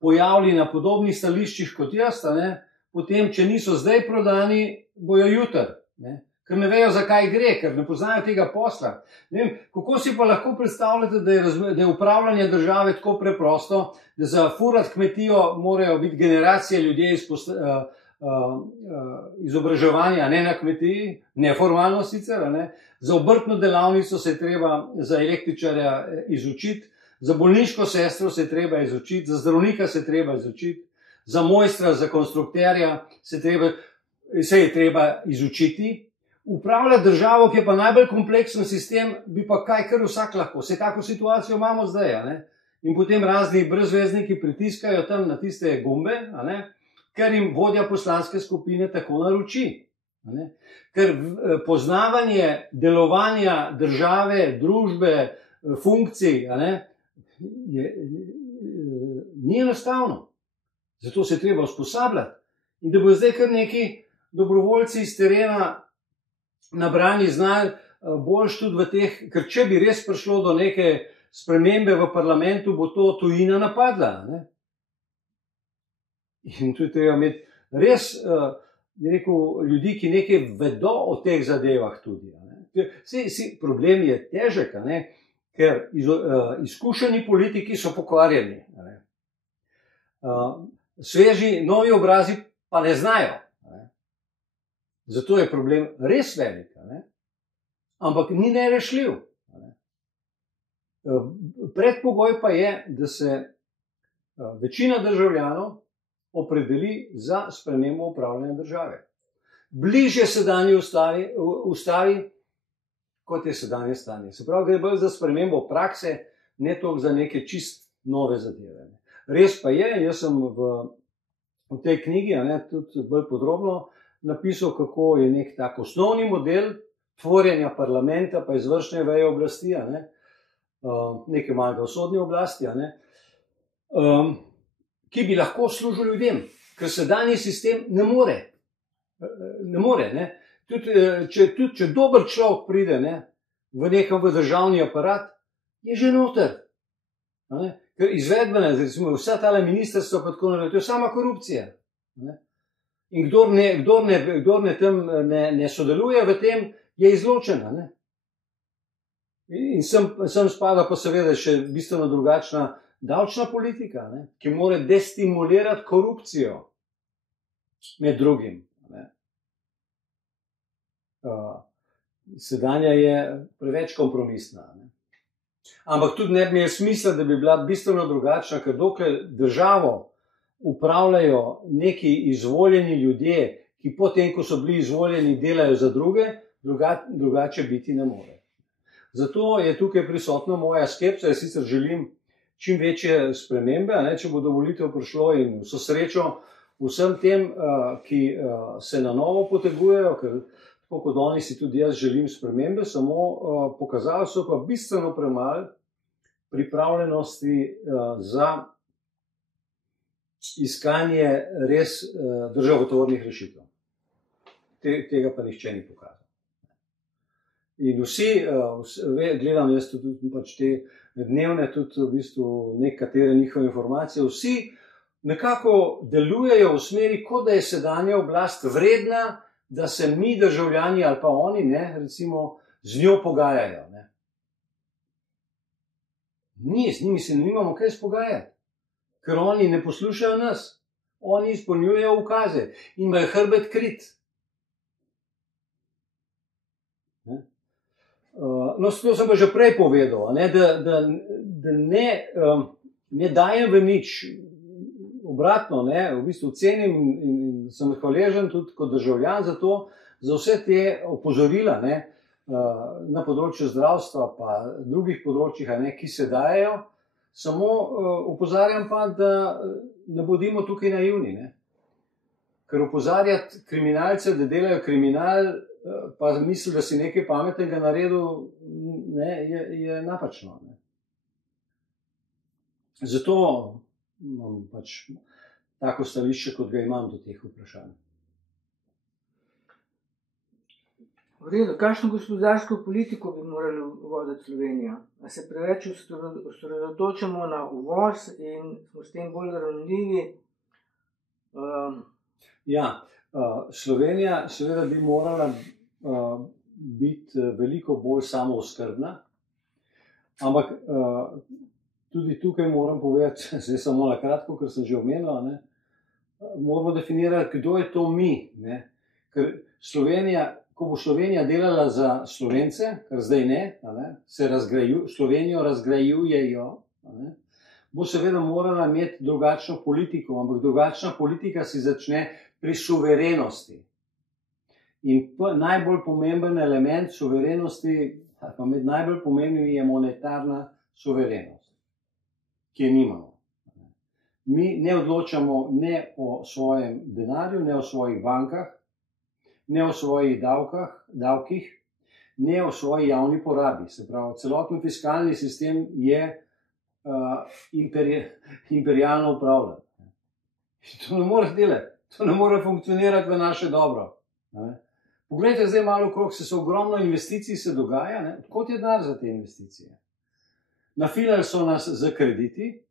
pojavili na podobnih stališčih kot jaz, potem, če niso zdaj prodani, bojo jutri. ker ne vejo, zakaj gre, ker ne poznajo tega posla. Ne vem, kako si pa lahko predstavljate, da je upravljanje države tako preprosto, da za furat kmetijo morajo biti generacije ljudje izobraževanja, ne na kmetiji, neformalno sicer, ne? Za obrtno delavnico se je treba za električarja izučiti, za bolniško sestro se je treba izučiti, za zdravnika se je treba izučiti, za mojstra, za konstrukterja se je treba izučiti. Upravljati državo, ki je pa najbolj kompleksen sistem, bi pa kar vsak lahko. Vse tako situacijo imamo zdaj, a ne? In potem razni brezvezniki pritiskajo tam na tiste gumbe, a ne? Ker jim vodja poslanske skupine tako naroči. A ne? Ker poznavanje delovanja države, družbe, funkcij, a ne? Ni enostavno. Zato se je treba usposabljati. In da bo zdaj kar neki dobrovoljci iz terena nabrani znali boljš tudi v teh, ker če bi res prišlo do neke spremembe v parlamentu, bo to tujina napadla. Ne? In tu je treba imeti res, bi rekel, ljudi, ki nekaj vedo o teh zadevah tudi. Problem je težek, a ne? Ker izkušeni politiki so pokvarjeni. Sveži, novi obrazi pa ne znajo. Zato je problem res velik, ampak ni nerešljiv. Predpogoj pa je, da se večina državljanov opredeli za spremembo upravljanja države. Bližje sedanji ustavi, kot je sedanje stanje. Se pravi, gre bolj za spremembo prakse, ne toliko za neke čist nove zadeve. Res pa je, jaz sem v tej knjigi tudi bolj podrobno napisal, kako je nek tak osnovni model tvorjenja parlamenta pa izvršne veje oblasti, nekaj malega v sodni oblasti, ki bi lahko služil ljudem, ker sedanji sistem ne more. Tudi če dober človek pride v nekam v državni aparat, je že noter. Ker izvedbene, recimo vsa tale ministrstva pa tako naprej, to je sama korupcija. In kdor ne sodeluje v tem, je izločen. In sem spada pa seveda še bistveno drugačna davčna politika, ki mora destimulirati korupcijo med drugim. Sedanja je preveč kompromisna. Ampak tudi ne bi imel smisla, da bi bila bistveno drugačna, ker dokler državo upravljajo neki izvoljeni ljudje, ki potem, ko so bili izvoljeni, delajo za druge, drugače biti ne more. Zato je tukaj prisotna moja skepsa. Jaz sicer želim čim večje spremembe, če bo do volitev prišlo, in vso srečo vsem tem, ki se na novo potegujejo, ker tako kot oni si tudi jaz želim spremembe, samo pokazali so pa bistveno premalo pripravljenosti za iskanje res državotvornih rešitev. Tega pa nihče ni pokazal. In vsi, gledam jaz tudi pač te dnevne, tudi v bistvu nekatere njihove informacije, vsi nekako delujejo v smeri, kot da je sedanja oblast vredna, da se mi državljani ali pa oni, recimo, z njo pogajajo. Z njimi se nimamo kaj spogajati, ker oni ne poslušajo nas. Oni izpolnjujejo ukaze in imajo hrbet krit. No, to sem pa že prej povedal, da ne dajem v nič. Obratno, v bistvu cenim in sem hvaležen tudi kot državljan za to, za vse te opozorila na področju zdravstva pa drugih področjih, ki se dajejo. Samo opozarjam pa, da ne bodimo tukaj naivni. Ker opozarjati kriminalce, da delajo kriminal, pa misli, da si nekaj pametnega naredil, je napačno. Zato imam pač tako stališče, kot ga imam do teh vprašanj. V redu, kakšno gospodarsko politiko bi morali voditi Slovenija? A se preveč osredotočamo na uvoz in smo s tem bolj ranljivi? Ja, Slovenija seveda bi morala biti veliko bolj samooskrbna. Ampak tudi tukaj moram povedati, zdaj samo na kratko, ker sem že omenil, moramo definirati, kdo je to mi. Ne? Ker ko bo Slovenija delala za Slovence, kar zdaj ne, se Slovenijo razgrajujejo, bo seveda morala imeti drugačno politiko, ampak drugačna politika si začne pri suverenosti. In najbolj pomemben element suverenosti, pa med najbolj pomembnimi, je monetarna suverenost, ki je nimamo. Mi ne odločamo ne o svojem denarju, ne o svojih bankah, ne o svojih davkih, ne o svoji javni porabi. Se pravi, celoten fiskalni sistem je imperialno upravljan. To ne more delati, to ne more funkcionirati v naše dobro. Poglejte zdaj malo okrog, se ogromno investicij se dogaja. Odkot je denar za te investicije? Nafilali so nas z krediti,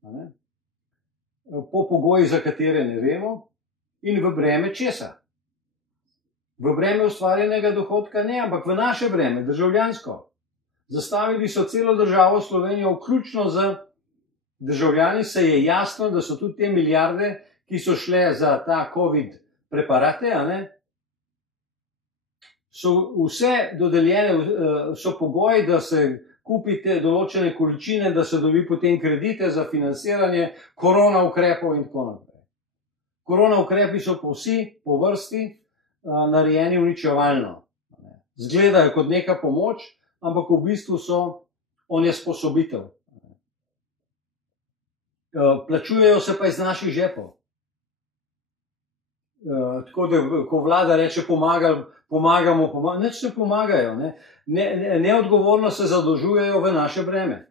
po pogojih, za katere ne vemo, in v breme česa? V breme ustvarjenega dohodka ne, ampak v naše breme, državljansko. Zastavili so celo državo Slovenijo, vključno z državljani, se je jasno, da so tudi te milijarde, ki so šle za ta COVID preparate, so vse dodeljene, so pogoji, da se kupite določene količine, da se dobi potem kredite za financiranje korona ukrepov in tako naprej. Korona ukrepi so po vrsti narejeni uničevalno. Zgledajo kot neka pomoč, ampak v bistvu so onesposobitev. Plačujejo se pa iz naših žepov. Tako da, ko vlada reče pomagamo, nič ne pomagajo. Neodgovorno se zadolžujejo v naše breme.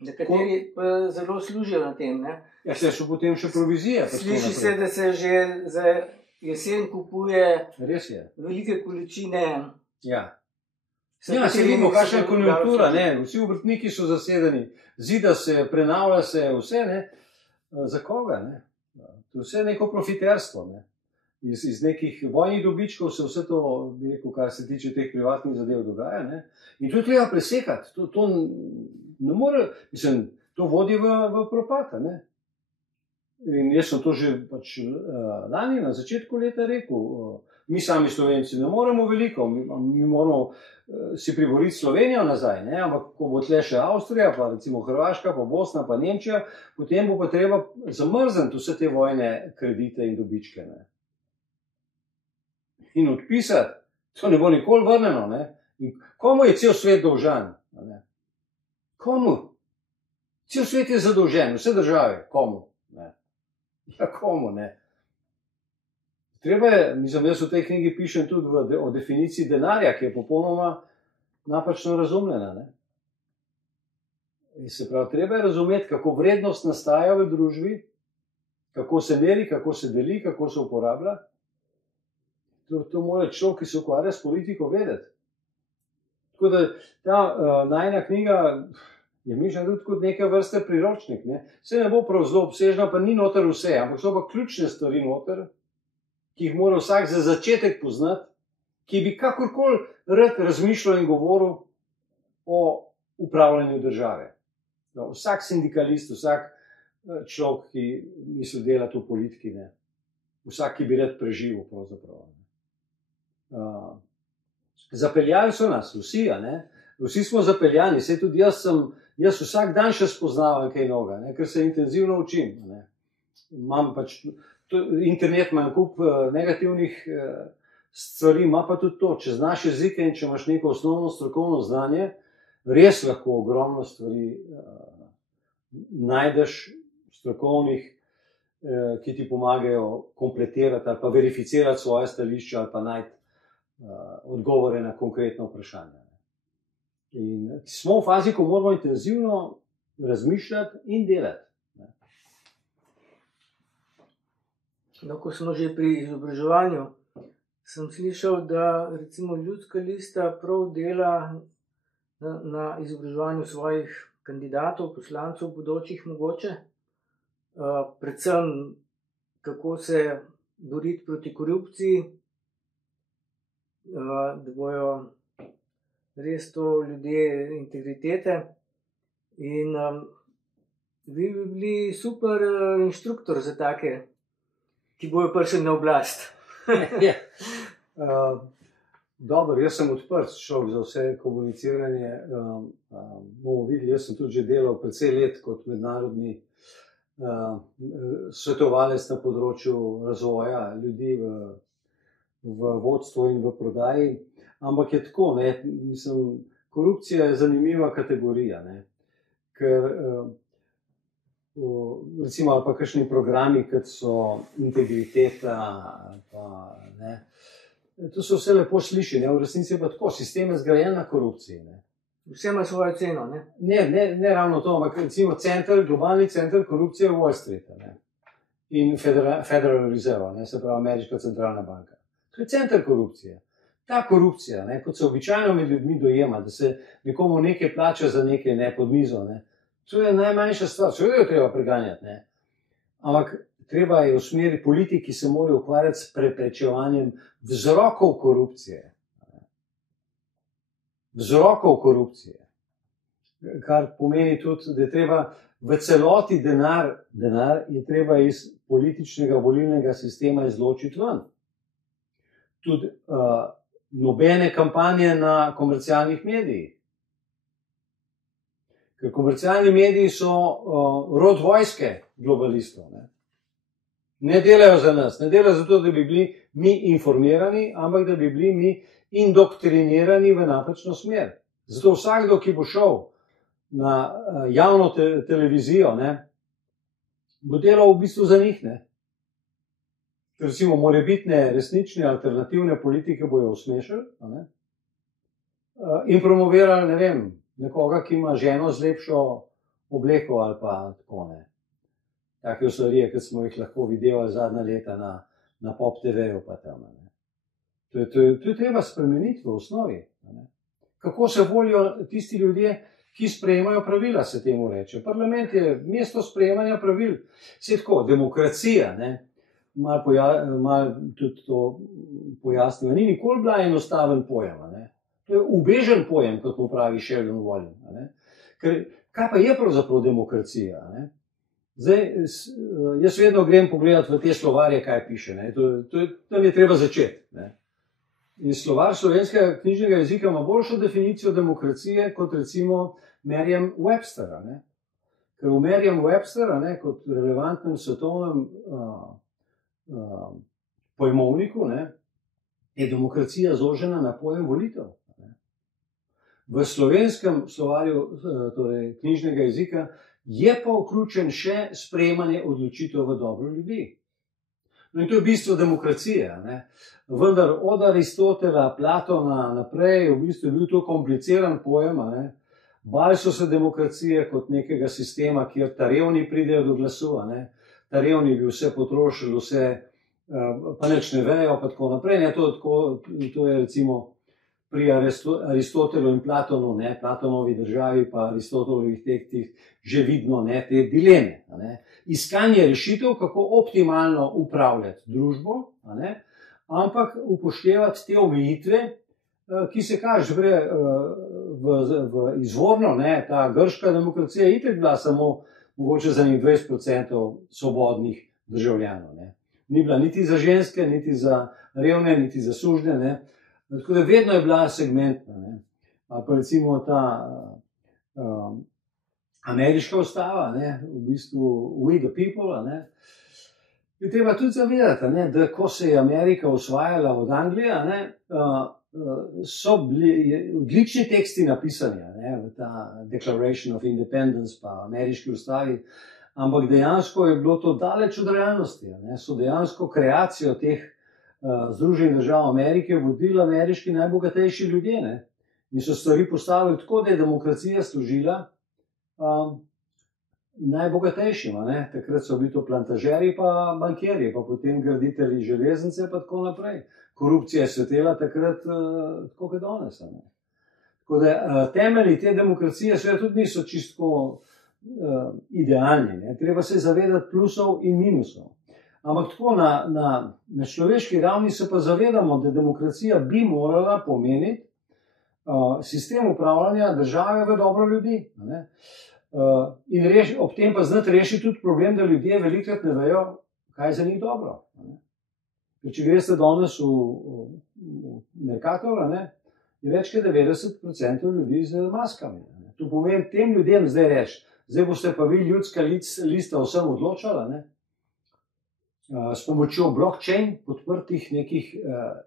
Nekateri pa zelo služijo na tem. Ja, se so potem še provizije. Sliši se, da se že za jesen kupuje velike količine. Ja, se vidimo, kakšna je konjunktura. Vsi obrtniki so zasedeni, zida se, prenavlja se, vse. Za koga? To je vse neko profiterstvo. Iz nekih vojnih dobičkov se vse to, kar se tiče teh privatnih zadev, dogaja. In to je treba presekati. To ne more, mislim, to vodi v propad. In jaz sem to že lani na začetku leta rekel. Mi sami Slovenci ne moremo veliko, mi moramo si priboriti Slovenijo nazaj, ampak ko bo tle še Avstrija, pa recimo Hrvaška, pa Bosna, pa Nemčija, potem bo pa treba zamrzniti vse te vojne kredite in dobičke. In odpisati, to ne bo nikoli vrneno. Komu je cel svet dolžan? Komu? Cel svet je zadolžen, vse države. Komu? Ja, komu ne? Treba je, mislim, jaz v tej knjigi pišem tudi o definiciji denarja, ki je popolnoma napačno razumljena. Se pravi, treba je razumeti, kako vrednost nastaja v družbi, kako se meri, kako se deli, kako se uporablja. To mora človek, ki se ukvarja s politiko, vedeti. Tako da ta najina knjiga je mišljena tudi kot neke vrste priročnik. Vse ne bo prav zelo obsežna, pa ni noter vse, ampak so pa ključne stvari noter, ki jih mora vsak za začetek poznati, ki bi kakorkoli rad razmišljal in govoril o upravljanju države. Vsak sindikalist, vsak človek, ki misli delati v politiki, vsak, ki bi rad preživel pravzaprav. Zapeljali so nas vsi, vsi smo zapeljani, saj tudi jaz vsak dan še spoznavam kaj novega, ker se intenzivno učim. Imam pač internet, ima kup negativnih stvari, ima pa tudi to, če znaš jezike in če imaš neko osnovno strokovno znanje, res lahko ogromno stvari najdeš strokovnih, ki ti pomagajo kompletirati ali pa verificirati svoje stališče ali pa najti odgovore na konkretno vprašanje. In smo v fazi, ko moramo intenzivno razmišljati in delati. Ko smo že pri izobraževanju, sem slišal, da recimo Ljudska lista prav dela na izobraževanju svojih kandidatov, poslancev, bodočih mogoče, predvsem kako se boriti proti korupciji, da bojo res to ljudje integritete. In vi bi bili super inštruktor za take, ki bojo prišli na oblast. Dobro, jaz sem odprt človek za vse komuniciranje. Bomo videli, jaz sem tudi že delal precej let kot mednarodni svetovalec na področju razvoja ljudi v vodstvu in v prodaji. Ampak je tako, ne, mislim, korupcija je zanimiva kategorija, ne, ker recimo ali pa kakšni programi, kot so integriteta, pa ne, to se vse lepo sliši, ne, v resnici je pa tako, sistem je zgrajen na korupciji, ne. Vse ima svojo ceno, ne? Ne ravno to, ampak recimo globalni center korupcije je Wall Street, ne, in Federal Reserve, ne, se pravi Ameriška centralna banka. To je center korupcije. Ta korupcija, ne, kot se običajno med ljudmi dojema, da se nekomu nekaj plača za nekaj, ne, pod mizo, ne, to je najmanjša stvar, seveda jo treba preganjati, ne, ampak treba je v smeri politiki, ki se morajo ukvarjati s preprečevanjem vzrokov korupcije. Vzrokov korupcije, kar pomeni tudi, da je treba v celoti denar je treba iz političnega volilnega sistema izločiti ven. Tudi nobene kampanje na komercialnih medijih. Ker komercialni mediji so rod vojske globalistov. Ne delajo za nas, ne delajo zato, da bi bili mi informirani, ampak da bi bili mi indoktrinirani v napačno smer. Zato vsakdo, ki bo šel na javno televizijo, ne, bo delal v bistvu za njih. Ne. Recimo, morebitne resnične alternativne politike bojo usmešili, ne, in promovirali, ne vem, nekoga, ki ima ženo z lepšo obleko ali pa tako, ne. Take stvari, kot smo jih lahko videli zadnja leta na Pop TV-ju pa tam, ne. To je treba spremeniti v osnovi. Ne. Kako se volijo tisti ljudje, ki sprejemajo pravila, se temu reče. Parlament je mesto sprejemanja pravil. Vse tako, demokracija, ne, malo tudi to pojasnimo, ni nikoli bila enostaven pojem. Ne. To je ubežen pojem, kot mu pravi Sheldon Walling. Ne. Ker kaj pa je pravzaprav demokracija? Ne. Zdaj, jaz vedno grem pogledati v te slovarje, kaj piše. Ne. Tam je treba začeti. Ne. In slovar slovenskega knjižnega jezika ima boljšo definicijo demokracije kot recimo Merriam-Webstera. Ker v Merriam-Webstera, ne, kot relevantnem svetovnem pojmovniku, ne, je demokracija zožena na pojem volitev. V slovenskem slovarju torej knjižnega jezika je pa vključen še sprejemanje odločitev v dobro ljudi. No in to je bistvo demokracije. Ne. Vendar od Aristotela, Platona naprej v bistvu je bil to kompliciran pojem. Ne. Bali so se demokracije kot nekega sistema, kjer ta revni pridejo do glasu. Ne. Ta revni bi vse potrošili, vse pa nič ne vejo, pa tako naprej. Ne. To je recimo pri Aristotelu in Platonu, ne, Platonovi državi pa Aristotelovih tehtih že vidno, ne, te dileme. Ne. Iskanje rešitev, kako optimalno upravljati družbo, ne, ampak upoštevati te omejitve, ki se kaže v izvorno, ne, ta grška demokracija je itak bila samo mogoče za 20% svobodnih državljanov. Ne. Ni bila niti za ženske, niti za revne, niti za sužnje, ne. Tako da vedno je bila segmentna. Ne. Pa recimo ta ameriška ustava, ne, v bistvu we the people, ne, je treba tudi zavedati, ne, da ko se je Amerika osvajala od Anglije, ne, so bili odlični teksti napisani, ne, v ta Declaration of Independence pa ameriški ustavi, ampak dejansko je bilo to daleč od realnosti. Ne, so dejansko kreacijo teh Združenih držav Amerike vodili ameriški najbogatejši ljudje, ne, in so stvari postavili tako, da je demokracija služila najbogatejšima. Ne. Takrat so bili to plantažerji pa bankirji, pa potem graditelji železnice pa tako naprej. Korupcija je svetela takrat tako kot danes. Ne. Tako da temelji te demokracije seveda tudi niso čisto idealni. Ne. Treba se zavedati plusov in minusov. Ampak tako na človeški ravni se pa zavedamo, da demokracija bi morala pomeniti sistem upravljanja države v dobro ljudi. In ob tem pa znati rešiti tudi problem, da ljudje velikrat ne vejo, kaj je za njih dobro. Če greste danes v Mercator, je več kot 90% ljudi z maskami. To pomeni tem ljudem zdaj reči, zdaj boste pa vi ljudska lista vsem odločala, s pomočjo blockchain podprtih nekih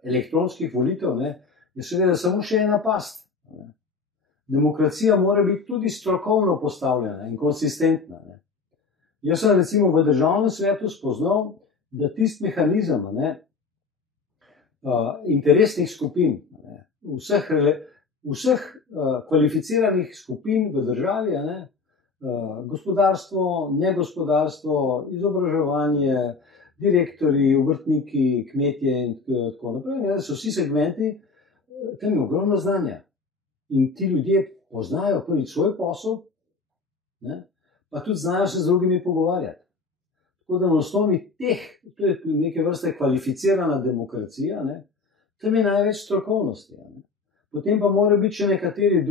elektronskih volitev, je seveda samo še ena past. Demokracija mora biti tudi strokovno postavljena in konsistentna. Jaz sem recimo v državnem svetu spoznal, da tisti mehanizem interesnih skupin, vseh kvalificiranih skupin v državi, gospodarstvo, negospodarstvo, izobraževanje, direktorji, obrtniki, kmetje in tako naprej, da so vsi segmenti, tam je ogromno znanja. In ti ljudje poznajo prvi svoj posel, pa tudi znajo se z drugimi pogovarjati. Tako da na osnovi teh, to je neke vrste kvalificirana demokracija, tam je največ strokovnosti. Potem pa mora biti še nekateri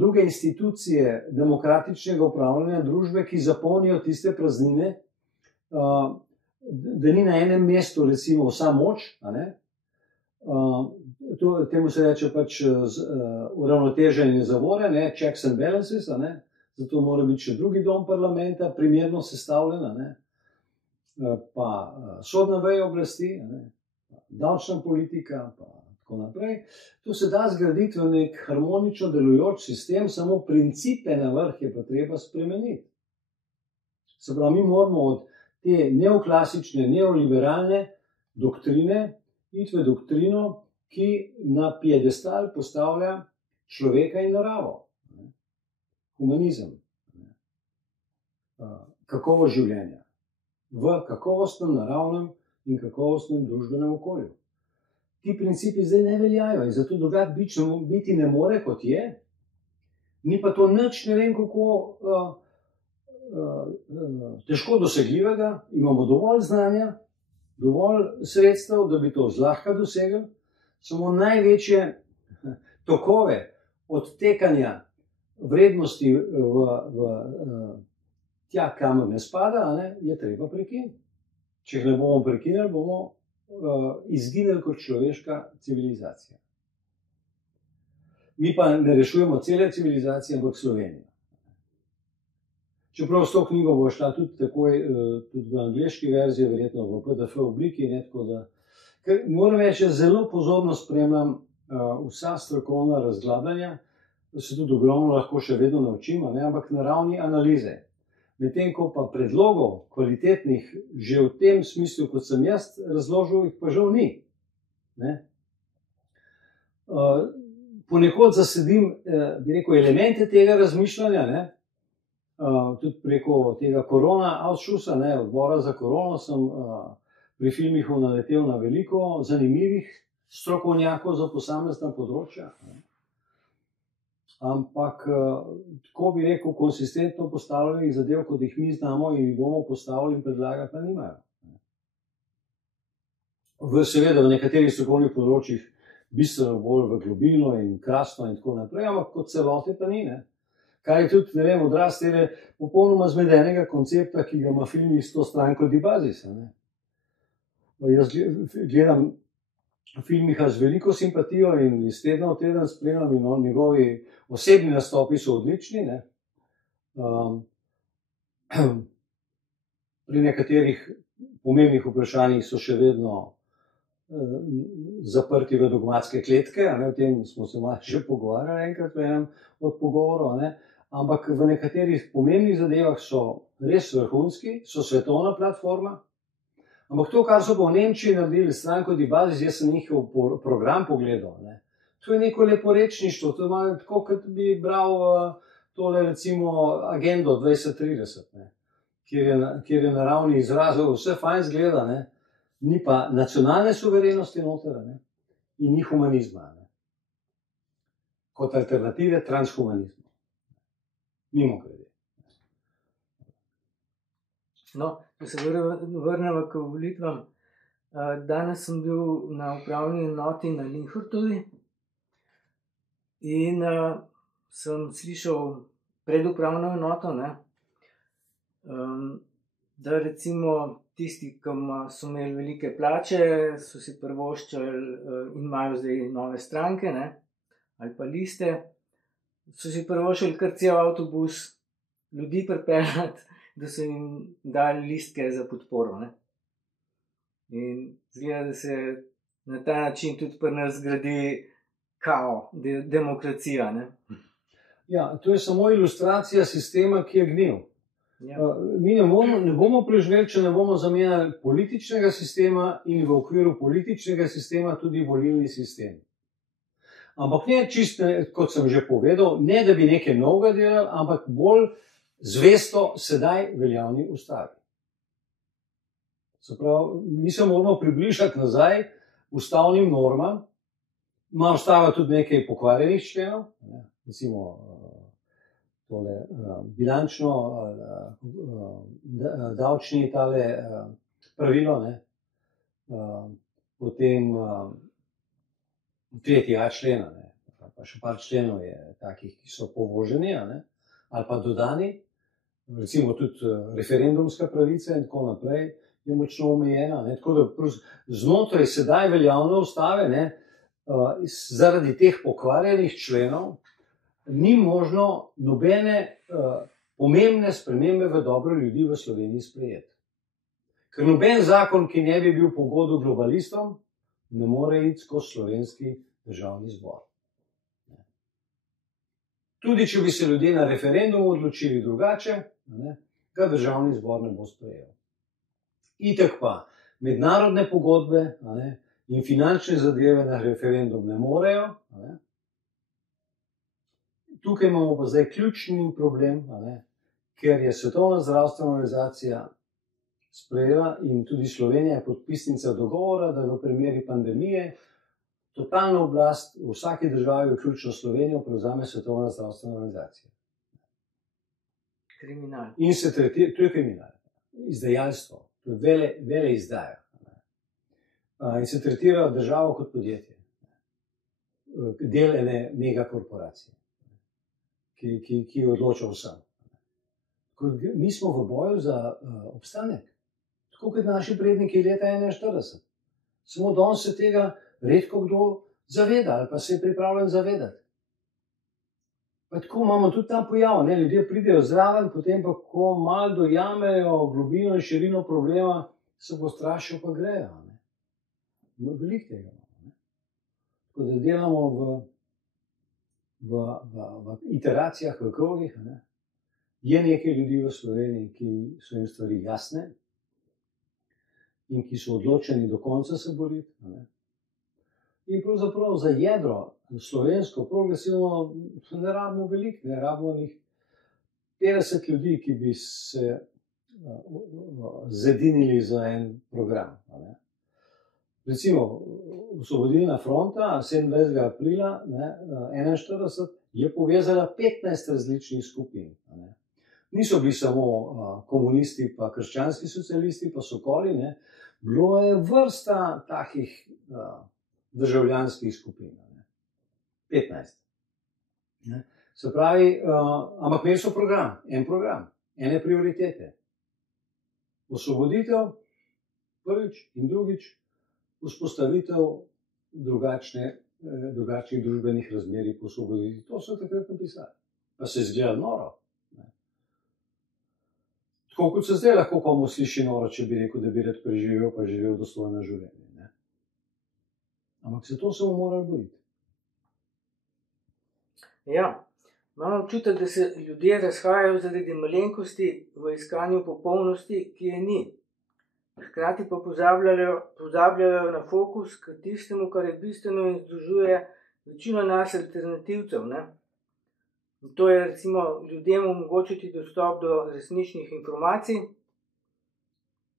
druge institucije demokratičnega upravljanja družbe, ki zapolnijo tiste praznine, da ni na enem mestu recimo vsa moč, temu se reče pač uravnoteženje zavore, checks and balances, zato mora biti še drugi dom parlamenta primerno sestavljen, pa sodna veja oblasti, davčna politika, pa tako naprej. To se da zgraditi v nek harmonično delujoč sistem, samo principe na vrh je pa treba spremeniti. Se pravi, mi moramo od te neoklasične, neoliberalne doktrine iti v doktrino, ki na piedestal postavlja človeka in naravo. Humanizem. Kakovost življenja. V kakovostnem naravnem in kakovostnem družbenem okolju. Ti principi zdaj ne veljajo in zato drugače biti ne more, kot je. Ni pa to nič, ne vem kako težko dosegljivega. Imamo dovolj znanja, dovolj sredstev, da bi to zlahka dosegli. Samo največje tokove odtekanja vrednosti tja, kamor ne spada, je treba prekiniti. Če jih ne bomo prekinili, bomo izginili kot človeška civilizacija. Mi pa ne rešujemo cele civilizacije, ampak Slovenijo. Čeprav s to knjigo bo šla tudi takoj tudi v angleški verziji, verjetno v PDF obliki, tako da. Ker moram reči, zelo pozorno spremljam vsa strokovna razglabljanja, da se tudi ogromno lahko še vedno naučim, ampak na ravni analize. Medtem ko pa predlogov kvalitetnih že v tem smislu, kot sem jaz razložil, jih pa žal ni. Ponekod zasedim, bi rekel, elemente tega razmišljanja, tudi preko tega korona-ausschussa, odbora za korono, sem pri filmih naletel na veliko zanimivih strokovnjakov za posamezna področja. Ampak, tako bi rekel, konsistentno postavljenih zadev, kot jih mi znamo in jih bomo postavili in predlagali, pa nimajo. Seveda v nekaterih strokovnih področjih bistveno bolj v globino in krasno in tako naprej, ampak kot celote pa ni. Kar je tudi, ne vem, odraz tega popolnoma zmedenega koncepta, ki ga ima film iz 100 stranko Di Basis. Jaz gledam filmiha z veliko simpatijo in iz tedna v teden spremljam in njegovi osebni nastopi so odlični. Pri nekaterih pomembnih vprašanjih so še vedno zaprti v dogmatske kletke, o tem smo se malo že pogovarjali enkrat v enem od pogovorov, ampak v nekaterih pomembnih zadevah so res vrhunski, so svetovna platforma. Ampak to, kar so pa v Nemčiji naredili stranko Di Basis, jaz sem njihov program pogledal. To je neko leporečništvo, to je malo tako, kot bi bral tole recimo agendo 2030, kjer je na ravni izrazov vse fajn zgleda, ni pa nacionalne suverenosti noter in ni humanizma. Kot alternative transhumanizmu. Mimogrede. No, če se vrnemo k volitvam. Danes sem bil na upravni enoti na Linhartovi in sem slišal predupravno enoto, da recimo tisti, ki so imeli velike plače, so si privoščili in imajo zdaj nove stranke, ali pa liste, so si privoščili kar cel avtobus ljudi pripeljati, da so jim dali listke za podporo. In zgleda, da se na ta način tudi pri nas gradi demokracija. Ja, to je samo ilustracija sistema, ki je gnil. Ja. Mi ne bomo preživeli, če ne bomo zamenjali političnega sistema in v okviru političnega sistema tudi volilni sistem. Ampak ne čisto, kot sem že povedal, ne da bi nekaj novega delali, ampak bolj zvesto sedaj veljavni ustavi. Se pravi, mi se moramo približati nazaj ustavnim normam. Ima ustava tudi nekaj pokvarjenih členov, recimo tole bilančno, davčni tale pravilo, potem 3.a člena, pa še par členov je takih, ki so povoženi, ali pa dodani, recimo tudi referendumska pravica in tako naprej je močno omejena. Tako da znotraj sedaj veljavne ustave, zaradi teh pokvarjenih členov ni možno nobene pomembne spremembe v dobro ljudi v Sloveniji sprejeti. Ker noben zakon, ki ne bi bil po godu globalistom, ne more iti skozi slovenski državni zbor. Tudi če bi se ljudje na referendumu odločili drugače, ga državni zbor ne bo sprejel. Itak pa mednarodne pogodbe in finančne zadeve na referendum ne morejo. Tukaj imamo pa zdaj ključni problem, ker je Svetovna zdravstvena organizacija sprejela in tudi Slovenija je podpisnica dogovora, da v primeri pandemije totalno oblast v vsaki državi, vključno Slovenijo, prevzame Svetovna zdravstvena organizacija. Kriminal. In se tretira, to je kriminal, izdajalstvo, to je vele izdaja. In se tretira državo kot podjetje, del ene megakorporacije, ki odloča vsem. Mi smo v boju za obstanek, tako kot naši predniki leta 1941. Samo danes se tega redko kdo zaveda ali pa se je pripravljen zavedati. Pa tako imamo tudi ta pojav, ljudje pridejo zraven, potem pa ko malo dojamejo globino in širino problema, se postrašijo pa grejo. Veliko tega imamo. Tako da delamo v iteracijah, v krogih. Je nekaj ljudi v Sloveniji, ki so jim stvari jasne in ki so odločeni do konca se boriti. In pravzaprav za jedro slovensko, progresivno, ne rabimo veliko, ne rabimo njih 50 ljudi, ki bi se zedinili za en program. Recimo, Osvobodilna fronta 27. aprila 1941 je povezala 15 različnih skupin. Niso bili samo komunisti, pa krščanski socialisti, pa sokoli, bilo je vrsta takih državljanskih skupin. 15. Se pravi, ampak imeli so program, ene prioritete. Osvoboditev, prvič, in drugič, vzpostavitev drugačnih družbenih razmerij po osvoboditvi. To so takrat napisali. Pa se zgleda noro. Tako kot se zdaj lahko komu sliši noro, če bi rekel, da bi rad preživel, pa živel dostojno življenje. Ampak se to samo morali boriti. Ja, imam občutek, da se ljudje razhajajo zaradi malenkosti v iskanju popolnosti, ki je ni. Hkrati pa pozabljajo na fokus k tistemu, kar je bistveno in združuje večino nas alternativcev. To je recimo ljudem omogočiti dostop do resničnih informacij,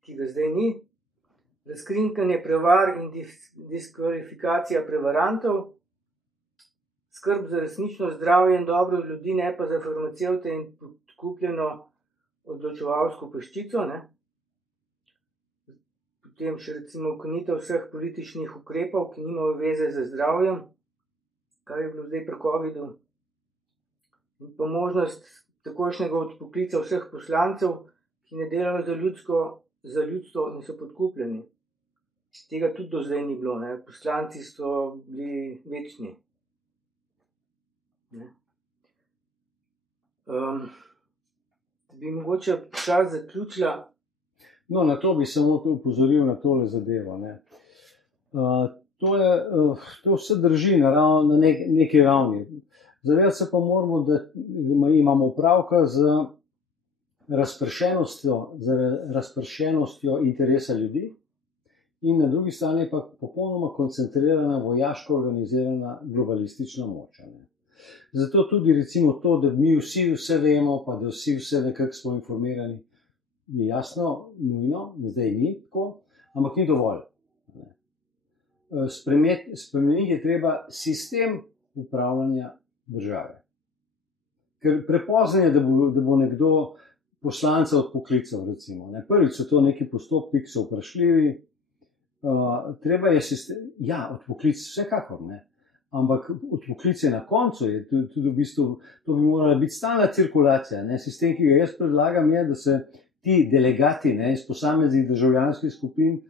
ki ga zdaj ni, razkrinkanje prevar in diskvalifikacija prevarantov, skrb za resnično zdravje in dobro ljudi, ne pa za farmacevte in podkupljeno odločevalsko peščico. potem še recimo ukinitev vseh političnih ukrepov, ki nimajo veze z zdravjem, kar je bilo zdaj pri COVID-u, in pa možnost takošnjega odpoklica vseh poslancev, ki ne delajo za ljudstvo in so podkupljeni. Tega tudi do zdaj ni bilo, ne. Poslanci so bili večni. Ne. Bi mogoče čas zaključila. No, na to bi samo upozoril na tole zadevo, ne. To vse drži na neki ravni. Zavedati se pa moramo, da imamo opravka z razpršenostjo interesa ljudi in na drugi strani pa popolnoma koncentrirana, vojaško organizirana globalistična moč. Zato tudi recimo to, da mi vsi vse vemo, pa da vsi vse nekako smo informirani, je jasno, nujno, zdaj ni tako, ampak ni dovolj. Spremeniti je treba sistem upravljanja države. Ker prepozno je, da bo nekdo poslanca odpoklical, recimo. Prvič so to neki postopki, ki so vprašljivi. Treba je sistem, ja, odpoklic vsekakor, ne. Ampak odpoklic je na koncu, je tudi v bistvu, to bi morala biti stalna cirkulacija, ne. Sistem, ki ga jaz predlagam, je, da se ti delegati, ne, iz posameznih državljanskih skupin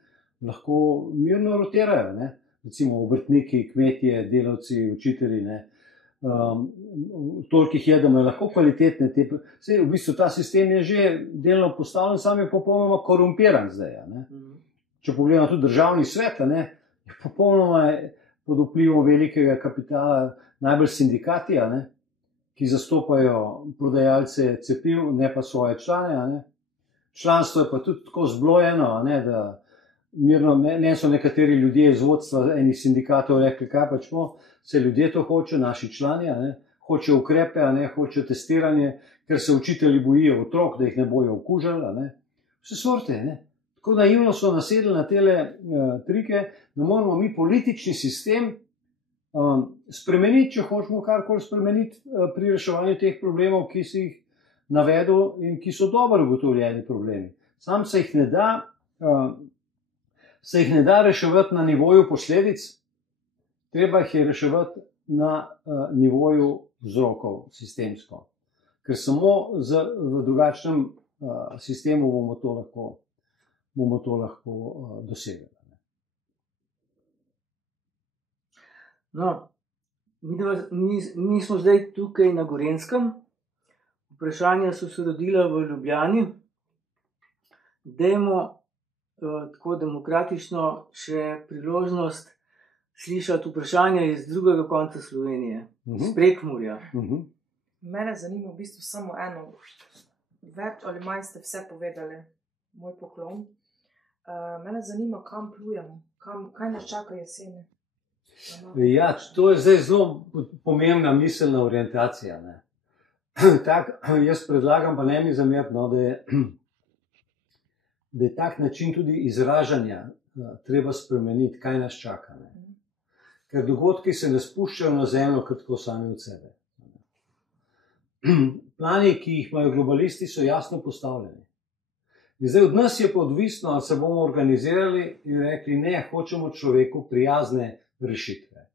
lahko mirno rotirajo, ne. Recimo obrtniki, kmetje, delavci, učitelji, ne. Toliko jih je, da imajo lahko kvalitetne te. Saj v bistvu ta sistem je že delno postavljen, sam je popolnoma korumpiran zdaj, ne. Če pogledamo tudi državni svet, ne, je popolnoma pod vplivom velikega kapitala, najbolj sindikati, ne, ki zastopajo prodajalce cepiv, ne pa svoje člane, ne. Članstvo je pa tudi tako zblojeno, ne, da mirno, ne so nekateri ljudje iz vodstva enih sindikatov rekli, kaj pač smo, se ljudje to hočejo, naši člani, ne, hočejo ukrepe, ne, hočejo testiranje, ker se učitelji bojijo otrok, da jih ne bojo okužili, ne. Vse sorte, ne. Tako naivno so nasedli na tele trike, da moramo mi politični sistem spremeniti, če hočemo karkoli spremeniti pri reševanju teh problemov, ki si jih navedel in ki so dobro ugotovljeni problemi. Sam se jih ne da reševati na nivoju posledic, treba jih je reševati na nivoju vzrokov sistemsko. Ker samo v drugačnem sistemu bomo to lahko dosegli. No, mi smo zdaj tukaj na Gorenjskem. Vprašanja so se rodila v Ljubljani. Dajmo tako demokratično še priložnost slišati vprašanja iz drugega konca Slovenije, iz Prekmurja. Mene zanima v bistvu samo eno. Več ali manj ste vse povedali, moj poklon. Mene zanima, kam plujemo, kaj nas čaka jeseni. Ja, to je zdaj zelo pomembna miselna orientacija, ne. Tak, jaz predlagam, pa ne mi zameriti, no, da je tak način tudi izražanja treba spremeniti, kaj nas čaka. Ne. Ker dogodki se ne spuščajo na zemljo kar tako sami od sebe. Plani, ki jih imajo globalisti, so jasno postavljeni. In zdaj od nas je pa odvisno, ali se bomo organizirali in rekli, ne, hočemo človeku prijazne rešitve.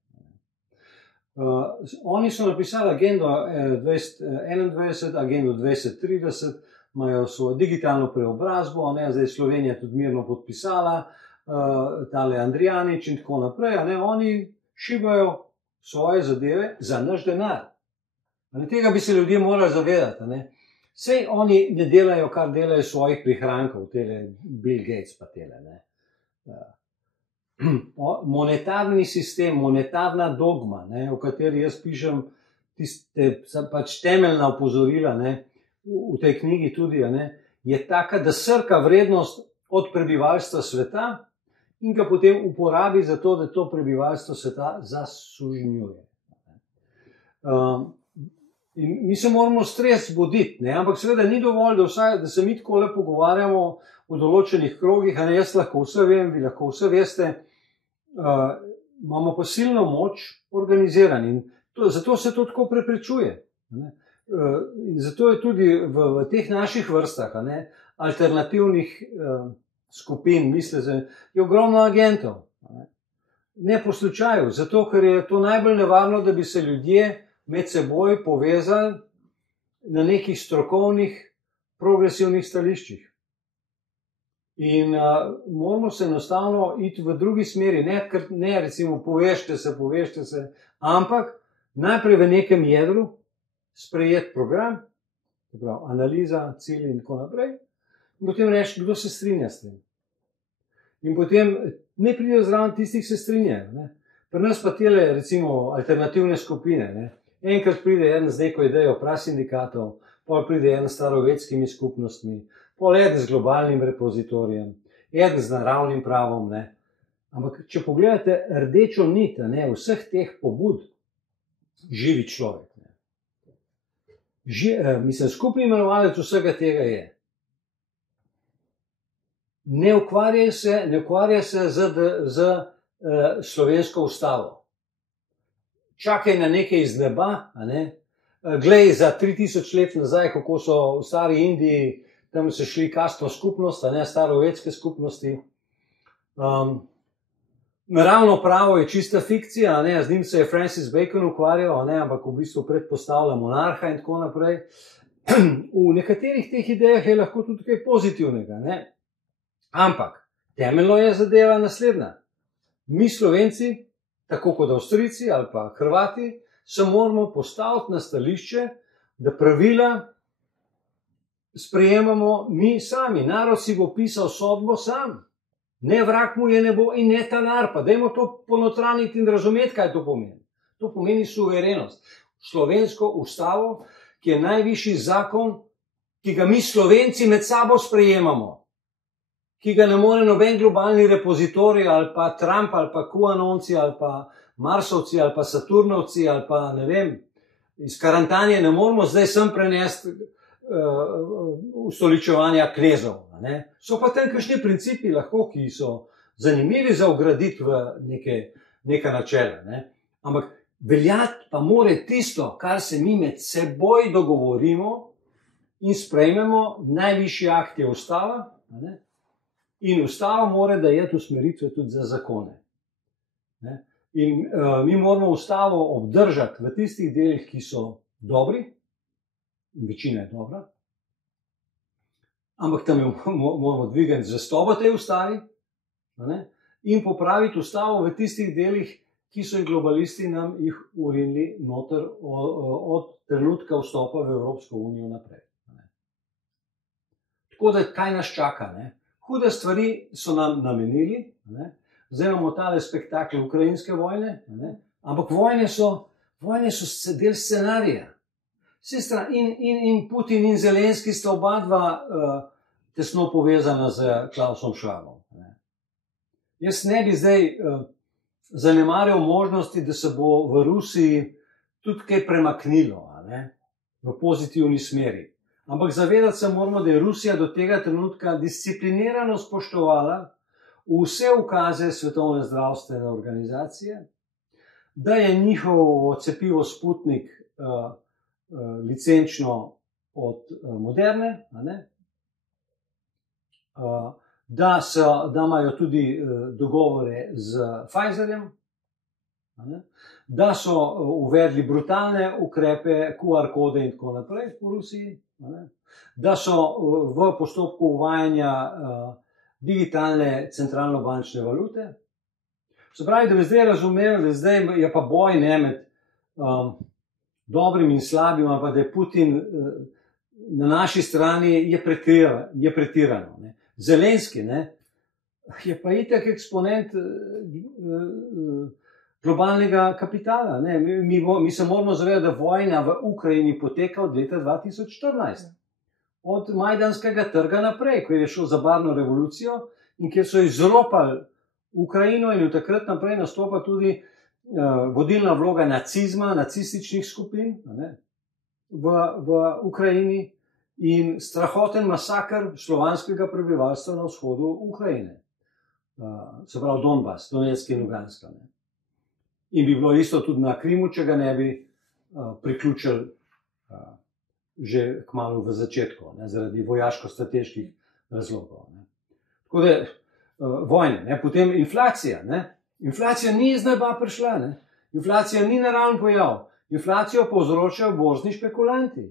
Oni so napisali agendo 2021, agendo 2030, imajo svojo digitalno preobrazbo, ne, zdaj Slovenija tudi mirno podpisala, tale Andrijanič in tako naprej, ne, oni šibajo svoje zadeve za naš denar. Tega bi se ljudje morali zavedati, ne. Sej oni ne delajo, kar delajo svojih prihrankov, tele Bill Gates pa tele, ne. Monetarni sistem, monetarna dogma, ne, o kateri jaz pišem tiste pač temeljna opozorila, ne, v tej knjigi tudi, ne, je taka, da srka vrednost od prebivalstva sveta in ga potem uporabi za to, da to prebivalstvo sveta zasužnjuje. In mi se moramo stres zbuditi, ne, ampak seveda ni dovolj, da se mi tako le pogovarjamo v določenih krogih, a ne, jaz lahko vse vem, vi lahko vse veste, imamo pa silno moč organiziran in zato se to tako preprečuje. In zato je tudi v teh naših vrstah, ne, alternativnih skupin, je ogromno agentov. Ne po slučaju, zato ker je to najbolj nevarno, da bi se ljudje med seboj povezali na nekih strokovnih, progresivnih stališčih. In moramo se enostavno iti v drugi smeri, ne recimo povežite se, ampak najprej v nekem jedru sprejeti program, analiza, cilj in tako naprej, in potem reči, kdo se strinja s tem. In potem ne pridejo zraven tistih, ki se strinjajo. Ne. Pri nas pa tele, recimo, alternativne skupine. Ne. Enkrat pride en z neko idejo prasindikatov, pol pride en s starovedskimi skupnostmi, pol eden z globalnim repozitorijem, eden z naravnim pravom. Ne. Ampak, če pogledate rdečo nit, ne, vseh teh pobud, živi človek. Skupni imenovalec vsega tega je. Ne ukvarja se z slovensko ustavo. Čakaj na nekaj iz neba, glej za 3000 let nazaj, kako so v stari Indiji, tam so šli kastno skupnost, starovedske skupnosti. Naravno pravo je čista fikcija, z njim se je Francis Bacon ukvarjal, ampak v bistvu predpostavlja monarha in tako naprej. V nekaterih teh idejah je lahko tudi kaj pozitivnega, ampak temeljno je zadeva naslednja. Mi Slovenci, tako kot Avstrijci ali pa Hrvati, se moramo postaviti na stališče, da pravila sprejemamo mi sami. Narod si bo pisal sodbo sam. Ne vrag mu je nebo in ne talar, pa dajmo to ponotraniti in razumeti, kaj to pomeni. To pomeni suverenost. Slovensko ustavo, ki je najvišji zakon, ki ga mi Slovenci med sabo sprejemamo, ki ga ne more noben globalni repozitorij ali pa Trump ali pa QAnonci ali pa Marsovci ali pa Saturnovci ali pa ne vem, iz Karantanje ne moramo zdaj sem prenesti ustoličevanja knezov. So pa tam kakšni principi lahko, ki so zanimivi za vgraditi v neka načela. Ampak veljati pa more tisto, kar se mi med seboj dogovorimo in sprejmemo, najvišji akt je ustava, in ustava mora dajeti usmeritve tudi za zakone. In mi moramo ustavo obdržati v tistih delih, ki so dobri, večina je dobra, ampak tam moramo dvigati zastobo tej ustavi in popraviti ustavo v tistih delih, ki so jih globalisti nam jih urinili noter od trenutka vstopa v Evropsko unijo naprej. Tako da, kaj nas čaka? Hude stvari so nam namenili, zdaj imamo tale spektakl ukrajinske vojne, ampak vojne so del scenarija. In Putin in Zelenski sta oba dva tesno povezana z Klausom Schwabom. Jaz ne bi zdaj zanemarjal možnosti, da se bo v Rusiji tudi kaj premaknilo v pozitivni smeri. Ampak zavedati se moramo, da je Rusija do tega trenutka disciplinirano spoštovala vse ukaze Svetovne zdravstvene organizacije, da je njihovo cepivo Sputnik licenčno od Moderne, da imajo tudi dogovore z Pfizerjem, da so uvedli brutalne ukrepe, QR kode in tako naprej v Rusiji, da so v postopku uvajanja digitalne centralno-bančne valute. Se pravi, da bi zdaj razumeli, da zdaj je pa boj med dobrim in slabim, ali pa da je Putin na naši strani je pretirano. Zelenski je pa itak eksponent globalnega kapitala. Mi se moramo zavedati, da vojna v Ukrajini poteka od leta 2014. Od Majdanskega trga naprej, ko je šlo za barvno revolucijo in kjer so izropali Ukrajino in od takrat naprej nastopa tudi vodilna vloga nacizma, nacističnih skupin v Ukrajini in strahoten masakr slovanskega prebivalstva na vzhodu Ukrajine. Se pravi Donbas, Donetsk in Lugansk. In bi bilo isto tudi na Krimu, če ga ne bi priključili že kmalu v začetku, zaradi vojaško-strateških razlogov. Tako da vojne, ne? Potem inflacija. Ne? Inflacija ni iz neba prišla, ne? Inflacija ni naravni pojav. Inflacijo povzročajo borzni špekulanti.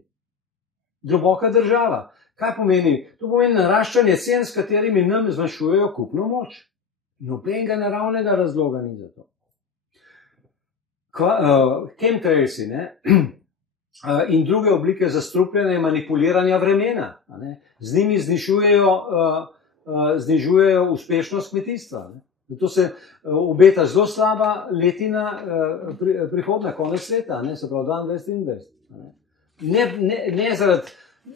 Globoka država. Kaj pomeni? To pomeni naraščanje cen, s katerimi nam zmanjšujejo kupno moč. Nobenega naravnega razloga ni za to. Chemtrailsi, in druge oblike zastrupljanja in manipuliranja vremena. Z njimi znižujejo uspešnost kmetijstva. Zato se obeta zelo slaba letina prihodna, konec leta, se pravi 2022-2023. Ne zaradi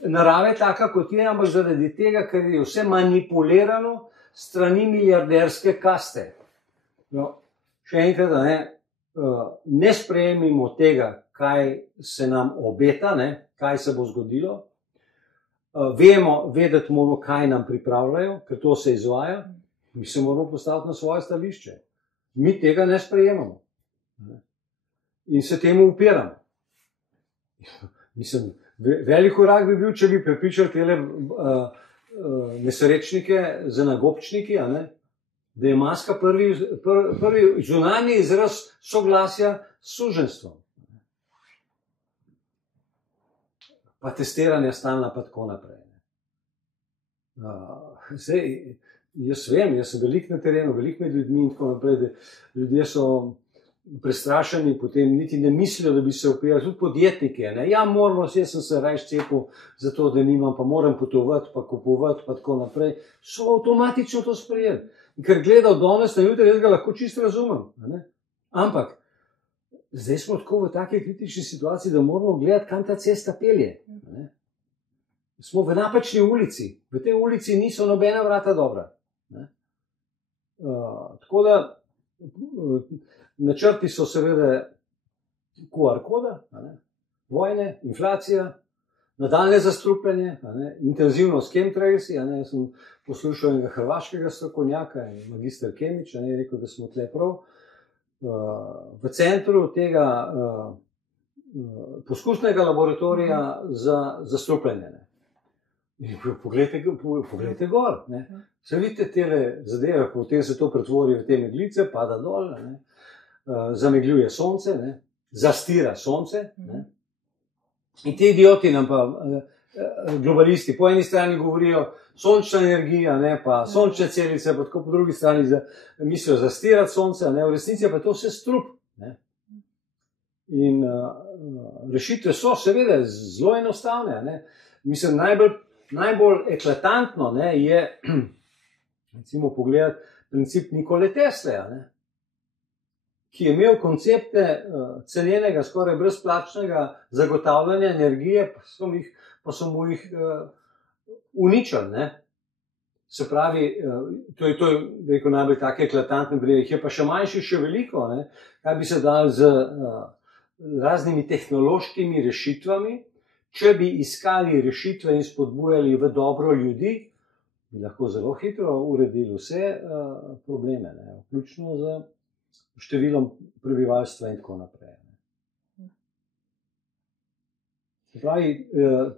narave taka, kot je, ampak zaradi tega, ker je vse manipulirano strani milijarderske kaste. No, še enkrat, ne sprejemimo tega, kaj se nam obeta, kaj se bo zgodilo. Vedeti moramo, kaj nam pripravljajo, ker to se izvaja. Mi se moramo postaviti na svoje stališče. Mi tega ne sprejemamo. In se temu upiramo. Mislim, velik korak bi bil, če bi prepričali tele nesrečnike z nagobčniki, da je maska prvi zunanji izraz soglasja s suženjstvom. Pa testiranje stalna, pa tako naprej. Jaz vem, jaz sem velik na terenu, velik med ljudmi in tako naprej, da ljudje so prestrašeni, potem niti ne mislijo, da bi se upirali, tudi podjetnike. Ja, moramo, jaz sem se rajš cepil zato, da nimam, pa moram potovati, pa kupovati, pa tako naprej. So avtomatično to sprejeli. Ker gledal danes na jutri, jaz ga lahko čisto razumem. Ampak, zdaj smo tako v taki kritični situaciji, da moramo gledati, kam ta cesta pelje. Smo v napačni ulici. V tej ulici niso nobena vrata dobra. Tako da, načrti so seveda QR koda, vojne, inflacija, nadaljne zastrupljanje, intenzivno s chemtrailsi. Jaz sem poslušal enega hrvaškega strokovnjaka, magister Kemič, je rekel, da smo tle prav v centru tega poskusnega laboratorija za zastrupljanje. Poglejte gor. Se vidite tele zadeve, potem se to pretvori v te meglice, pada dol, zamegljuje sonce, zastira sonce. In ti idioti nam pa, globalisti, po eni strani govorijo sončna energija, pa sončne celice, pa tako po drugi strani mislijo zastirati sonce, v resnici pa to vse strup. In rešitve so seveda zelo enostavne. Mislim, najbolj eklatantno je, recimo, pogledati princip Nikole Tesle, ki je imel koncepte cenenega, skoraj brezplačnega zagotavljanja energije, pa so mu jih uničili. Se pravi, to je rekel, najbolj take eklatantne primere, jih je pa še manjši, še veliko, kaj bi se dal z raznimi tehnološkimi rešitvami. Če bi iskali rešitve in spodbujali v dobro ljudi, bi lahko zelo hitro uredili vse probleme, vključno z številom prebivalstva in tako naprej. Se pravi,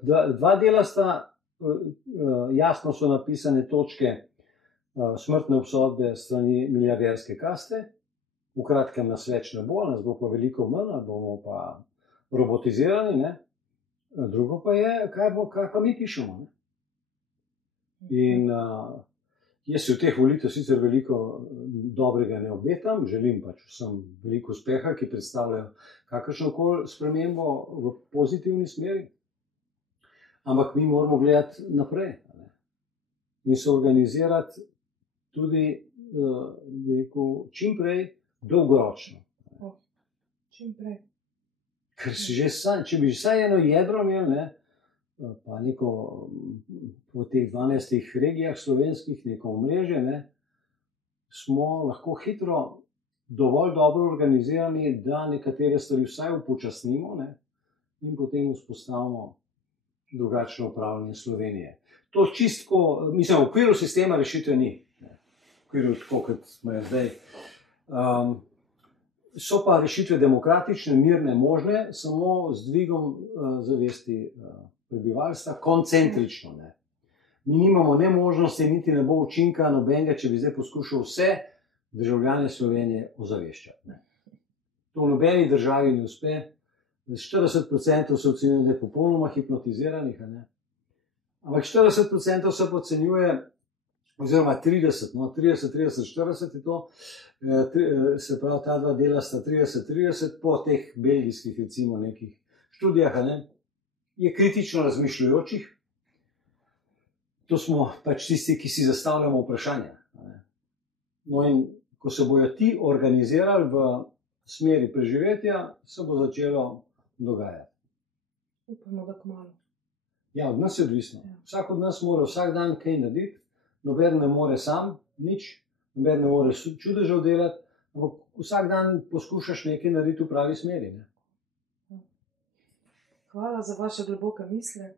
dva dela sta, jasno so napisane točke smrtne obsodbe strani milijarderske kaste, v kratkem nas več ne bo, nas bo pa veliko manj, bomo pa robotizirani, drugo pa je, kaj pa mi pišemo. In jaz si v teh volitev sicer veliko dobrega ne obetam, želim pač vsem veliko uspeha, ki predstavljajo kakršnokoli spremembo v pozitivni smeri, ampak mi moramo gledati naprej in se organizirati tudi čim prej dolgoročno. Čim prej. Ker če bi vsaj eno jedro imeli, pa neko v teh 12 regijah slovenskih, neko omrežje, smo lahko hitro dovolj dobro organizirani, da nekatere stvari vsaj upočasnimo in potem vzpostavimo drugačno upravljanje Slovenije. To čistko, mislim, v okviru sistema rešitve ni. V okviru tako, kot smo zdaj. So pa rešitve demokratične, mirne, možne, samo z dvigom zavesti prebivalstva, koncentrično. mi nimamo ne možnosti, niti ne bo učinka nobenega, če bi zdaj poskušal vse državljane Slovenije ozaveščati. Ne. To v nobeni državi ne uspe. 40% se ocenjuje, da je popolnoma hipnotiziranih, ampak 40% se podcenjuje, oziroma 30, 40 je to, se pravi, ta dva dela sta 30, po teh belgijskih, recimo, nekih študijah, je kritično razmišljajočih. To smo pač tisti, ki si zastavljamo vprašanja. No, in ko se bojo ti organizirali v smeri preživetja, se bo začelo dogajati. Upamo, da kmalu. Ja, od nas je odvisno. Vsak od nas mora vsak dan kaj narediti, noben ne more sam nič, noben ne more čudežev delati, ampak vsak dan poskušaš nekaj narediti v pravi smeri. Ne? Hvala za vaše globoke misli.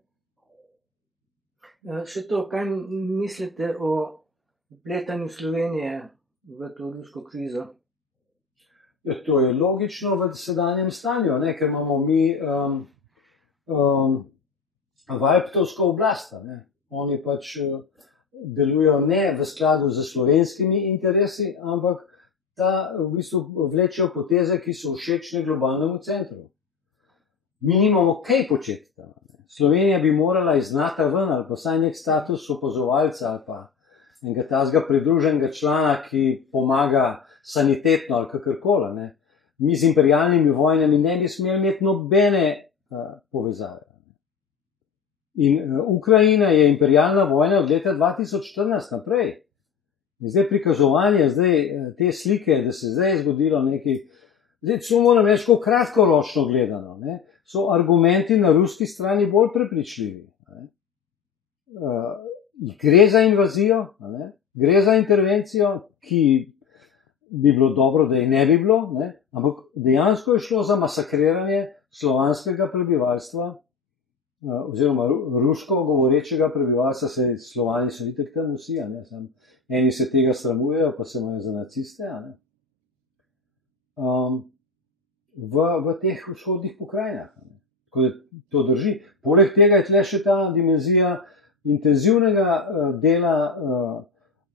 Še to, kaj mislite o vpletanju Slovenije v to rusko krizo? Ja, to je logično v sedanjem stanju, ne? Ker imamo mi vajptovsko oblast. Oni pač delujejo ne v skladu z slovenskimi interesi, ampak v bistvu vlečejo poteze, ki so všečne globalnemu centru. Mi nimamo kaj početi tam. Slovenija bi morala iz NATO ven, ali pa vsaj nek status opazovalca, ali pa enega tazga pridruženega člana, ki pomaga sanitetno ali kakorkoli. Mi z imperialnimi vojnami ne bi smeli imeti nobene povezave. In Ukrajina je imperialna vojna od leta 2014 naprej. In zdaj prikazovanje te slike, da se zdaj je zgodilo nekaj, zdaj to moram reči, kako kratkoročno gledano, so argumenti na ruski strani bolj prepričljivi. Gre za invazijo, gre za intervencijo, ki bi bilo dobro, da je ne bi bilo, ampak dejansko je šlo za masakriranje slovanskega prebivalstva, oziroma rusko govorečega prebivalstva, se Slovani so itak tam vsi, eni se tega sramujejo, pa se imajo za naciste, v teh vzhodnih pokrajinah. Tako da to drži. Poleg tega je tle še ta dimenzija intenzivnega dela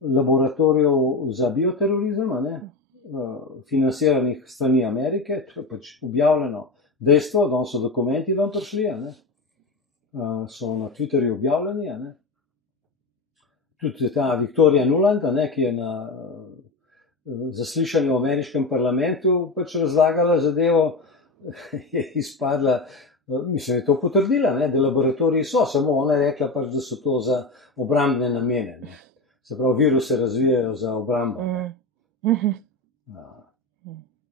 laboratorijev za bioterorizem, financiranih strani Amerike, to je pač objavljeno dejstvo, da so dokumenti vam prišli, so na Twitterju objavljeni. Tudi ta Victoria Nuland, ki je na zaslišanju v ameriškem parlamentu pač razlagala zadevo, je izpadla, mislim, je to potrdila, da laboratoriji so, samo ona je rekla pač, da so to za obrambne namene. Se pravi, viruse razvijajo za obrambo.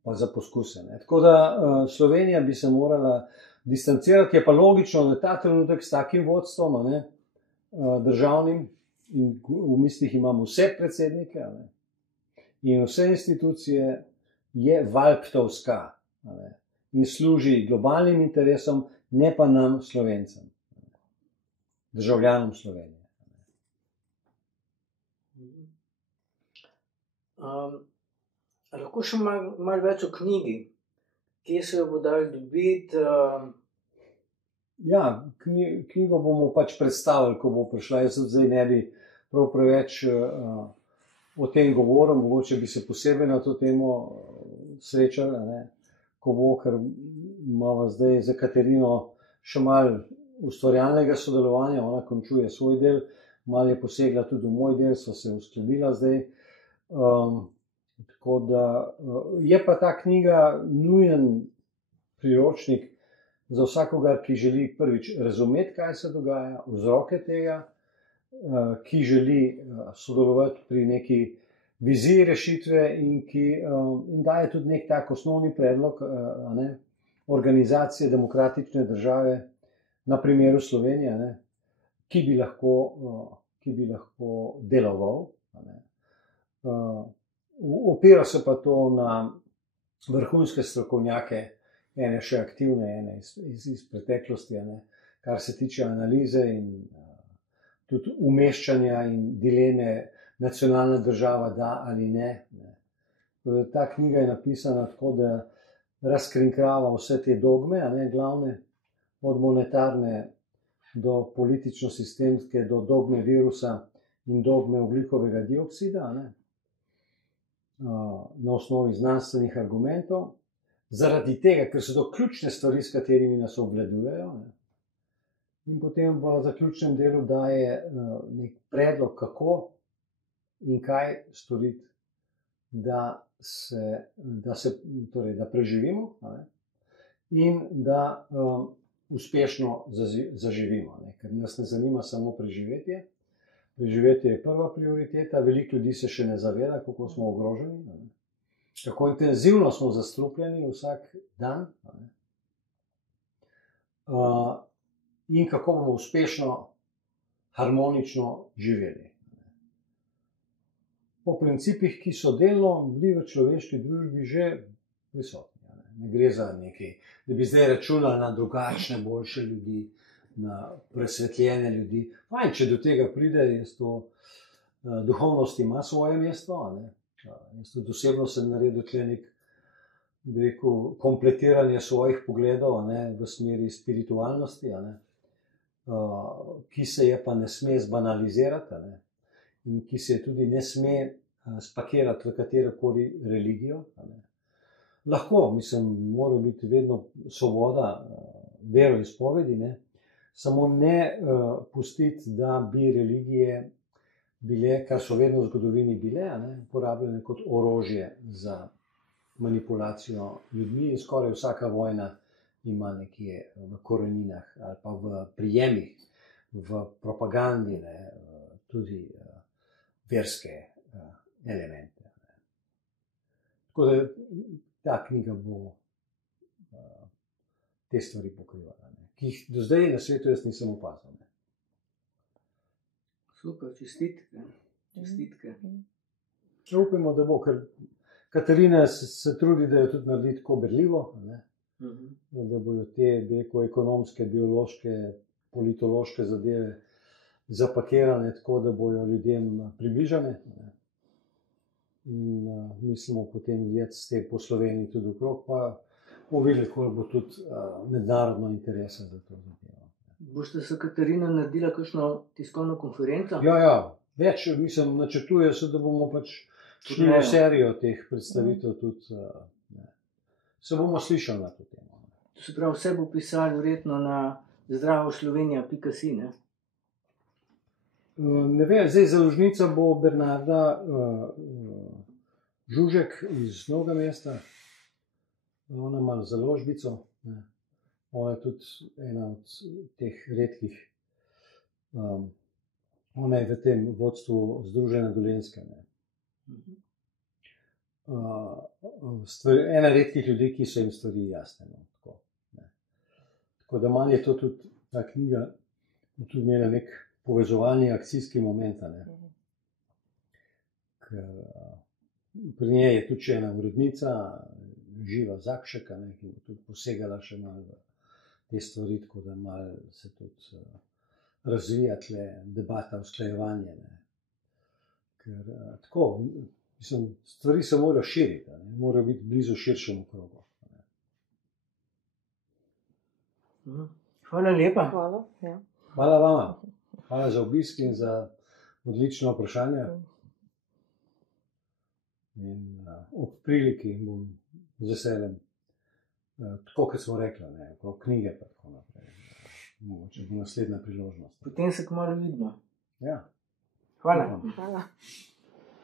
Pa za poskuse. Tako da Slovenija bi se morala distancirati, je pa logično, da ta trenutek s takim vodstvom, državnim, in v mislih imamo vse predsednike, in vse institucije, je vajptovska in služi globalnim interesom, ne pa nam, Slovencem, državljanom Slovenije. Lahko še malo več o knjigi, kje se jo bo dalo dobiti? Ja, knjigo bomo pač predstavili, ko bo prišla. Jaz zdaj ne bi prav preveč o tem govoril, mogoče bi se posebej na to temo srečali, ko bo, ker imamo zdaj za Katarino še malo ustvarjalnega sodelovanja, ona končuje svoj del, malo je posegla tudi v moj del, sva se uskladila zdaj. Tako da je pa ta knjiga nujen priročnik za vsakogar, ki želi prvič razumeti, kaj se dogaja, vzroke tega, ki želi sodelovati pri neki viziji rešitve in daje tudi nek tak osnovni predlog organizacije demokratične države na primeru Slovenije, ki bi lahko deloval. Opira se pa to na vrhunske strokovnjake, ene še aktivne, ene iz preteklosti, kar se tiče analize in tudi umeščanja in dileme, nacionalna država da ali ne. Ta knjiga je napisana tako, da razkrinkrava vse te dogme, glavne, od monetarne do politično-sistemske, do dogme virusa in dogme ogljikovega dioksida, ne, na osnovi znanstvenih argumentov, zaradi tega, ker so to ključne stvari, s katerimi nas obvladujejo. Ne. In potem v zaključnem delu daje nek predlog, kako in kaj storiti, da preživimo, ne, in da uspešno zaživimo. Ne. Ker nas ne zanima samo preživetje. Preživetje je prva prioriteta, veliko ljudi se še ne zaveda, kako smo ogroženi, ne. Kako intenzivno smo zastrupljeni vsak dan, ne. In kako bomo uspešno, harmonično živeli. Po principih, ki so delno bili v človeški družbi že prisotni. Ne gre za nekaj, da bi zdaj računali na drugačne, boljše ljudi, na presvetljene ljudi. Fajn, če do tega pride, duhovnost ima svoje mesto. Ne? Jaz tudi osebno sem naredil tle nek, bi rekel, kompletiranje svojih pogledov, ne, v smeri spiritualnosti, ne, ki se je pa ne sme zbanalizirati, ne, in ki se tudi ne sme spakirati v katerokoli religijo. Ne. Lahko, mislim, mora biti vedno svoboda veroizpovedi, ne, samo ne pustiti, da bi religije bile, kar so vedno v zgodovini bile, ne, uporabljene kot orožje za manipulacijo ljudmi, in skoraj vsaka vojna ima nekje v koreninah ali pa v prijemih, v propagandi, ne, tudi verske elemente. Ne. Tako da ta knjiga bo te stvari pokrivala, ne, ki jih do zdaj na svetu jaz nisem opazil. Ne. Super, čestitke. Čestitke. Upamo, da bo, ker Katarina se trudi, da jo tudi naredi tako berljivo, ne? Da bojo te ekonomske, biološke, politološke zadeve zapakirane tako, da bojo ljudem približane. Ne? In mislimo potem let s tem po Sloveniji tudi okrog, pa bomo videli, koliko bo tudi mednarodno interesa za to zadevo. Boste s Katarino naredila kakšno tiskovno konferenco? Ja, več, mislim, načrtuje se, da bomo pač šli v serijo teh predstavitev tudi, se bomo slišali na to temo. To se pravi, vse bo pisali verjetno na zdravoslovenija.si, ne? Ne vem, zdaj založnica bo Bernarda Žužek iz Novega mesta, ona ima založbico, ne. Ona je tudi ena od teh redkih, ona je v tem vodstvu Združenja Dolenjske, ne. Ena redkih ljudi, ki so jim stvari jasne. No, tako, ne. Tako da manj je to tudi ta knjiga, tudi imela nek povezovalni akcijski moment. Ne. Ker pri njej je tudi še ena urednica, Živa Zakšek, ne, ki bo tudi posegala še malo v te stvari, tako da malo se tudi razvija tle debata, usklajevanje. Ne. Ker tako, mislim, stvari se morajo širiti, ne, morajo biti blizu širšemu krogu. Hvala lepa. Hvala, ja. Hvala vama. Hvala za obisk in za odlična vprašanja. In ob priliki bom z veseljem, tako kot smo rekli, ne, okrog knjige pa tako naprej. Mogoče bo naslednja priložnost. Potem se kmalu vidimo. Ja. Hvala. Hvala.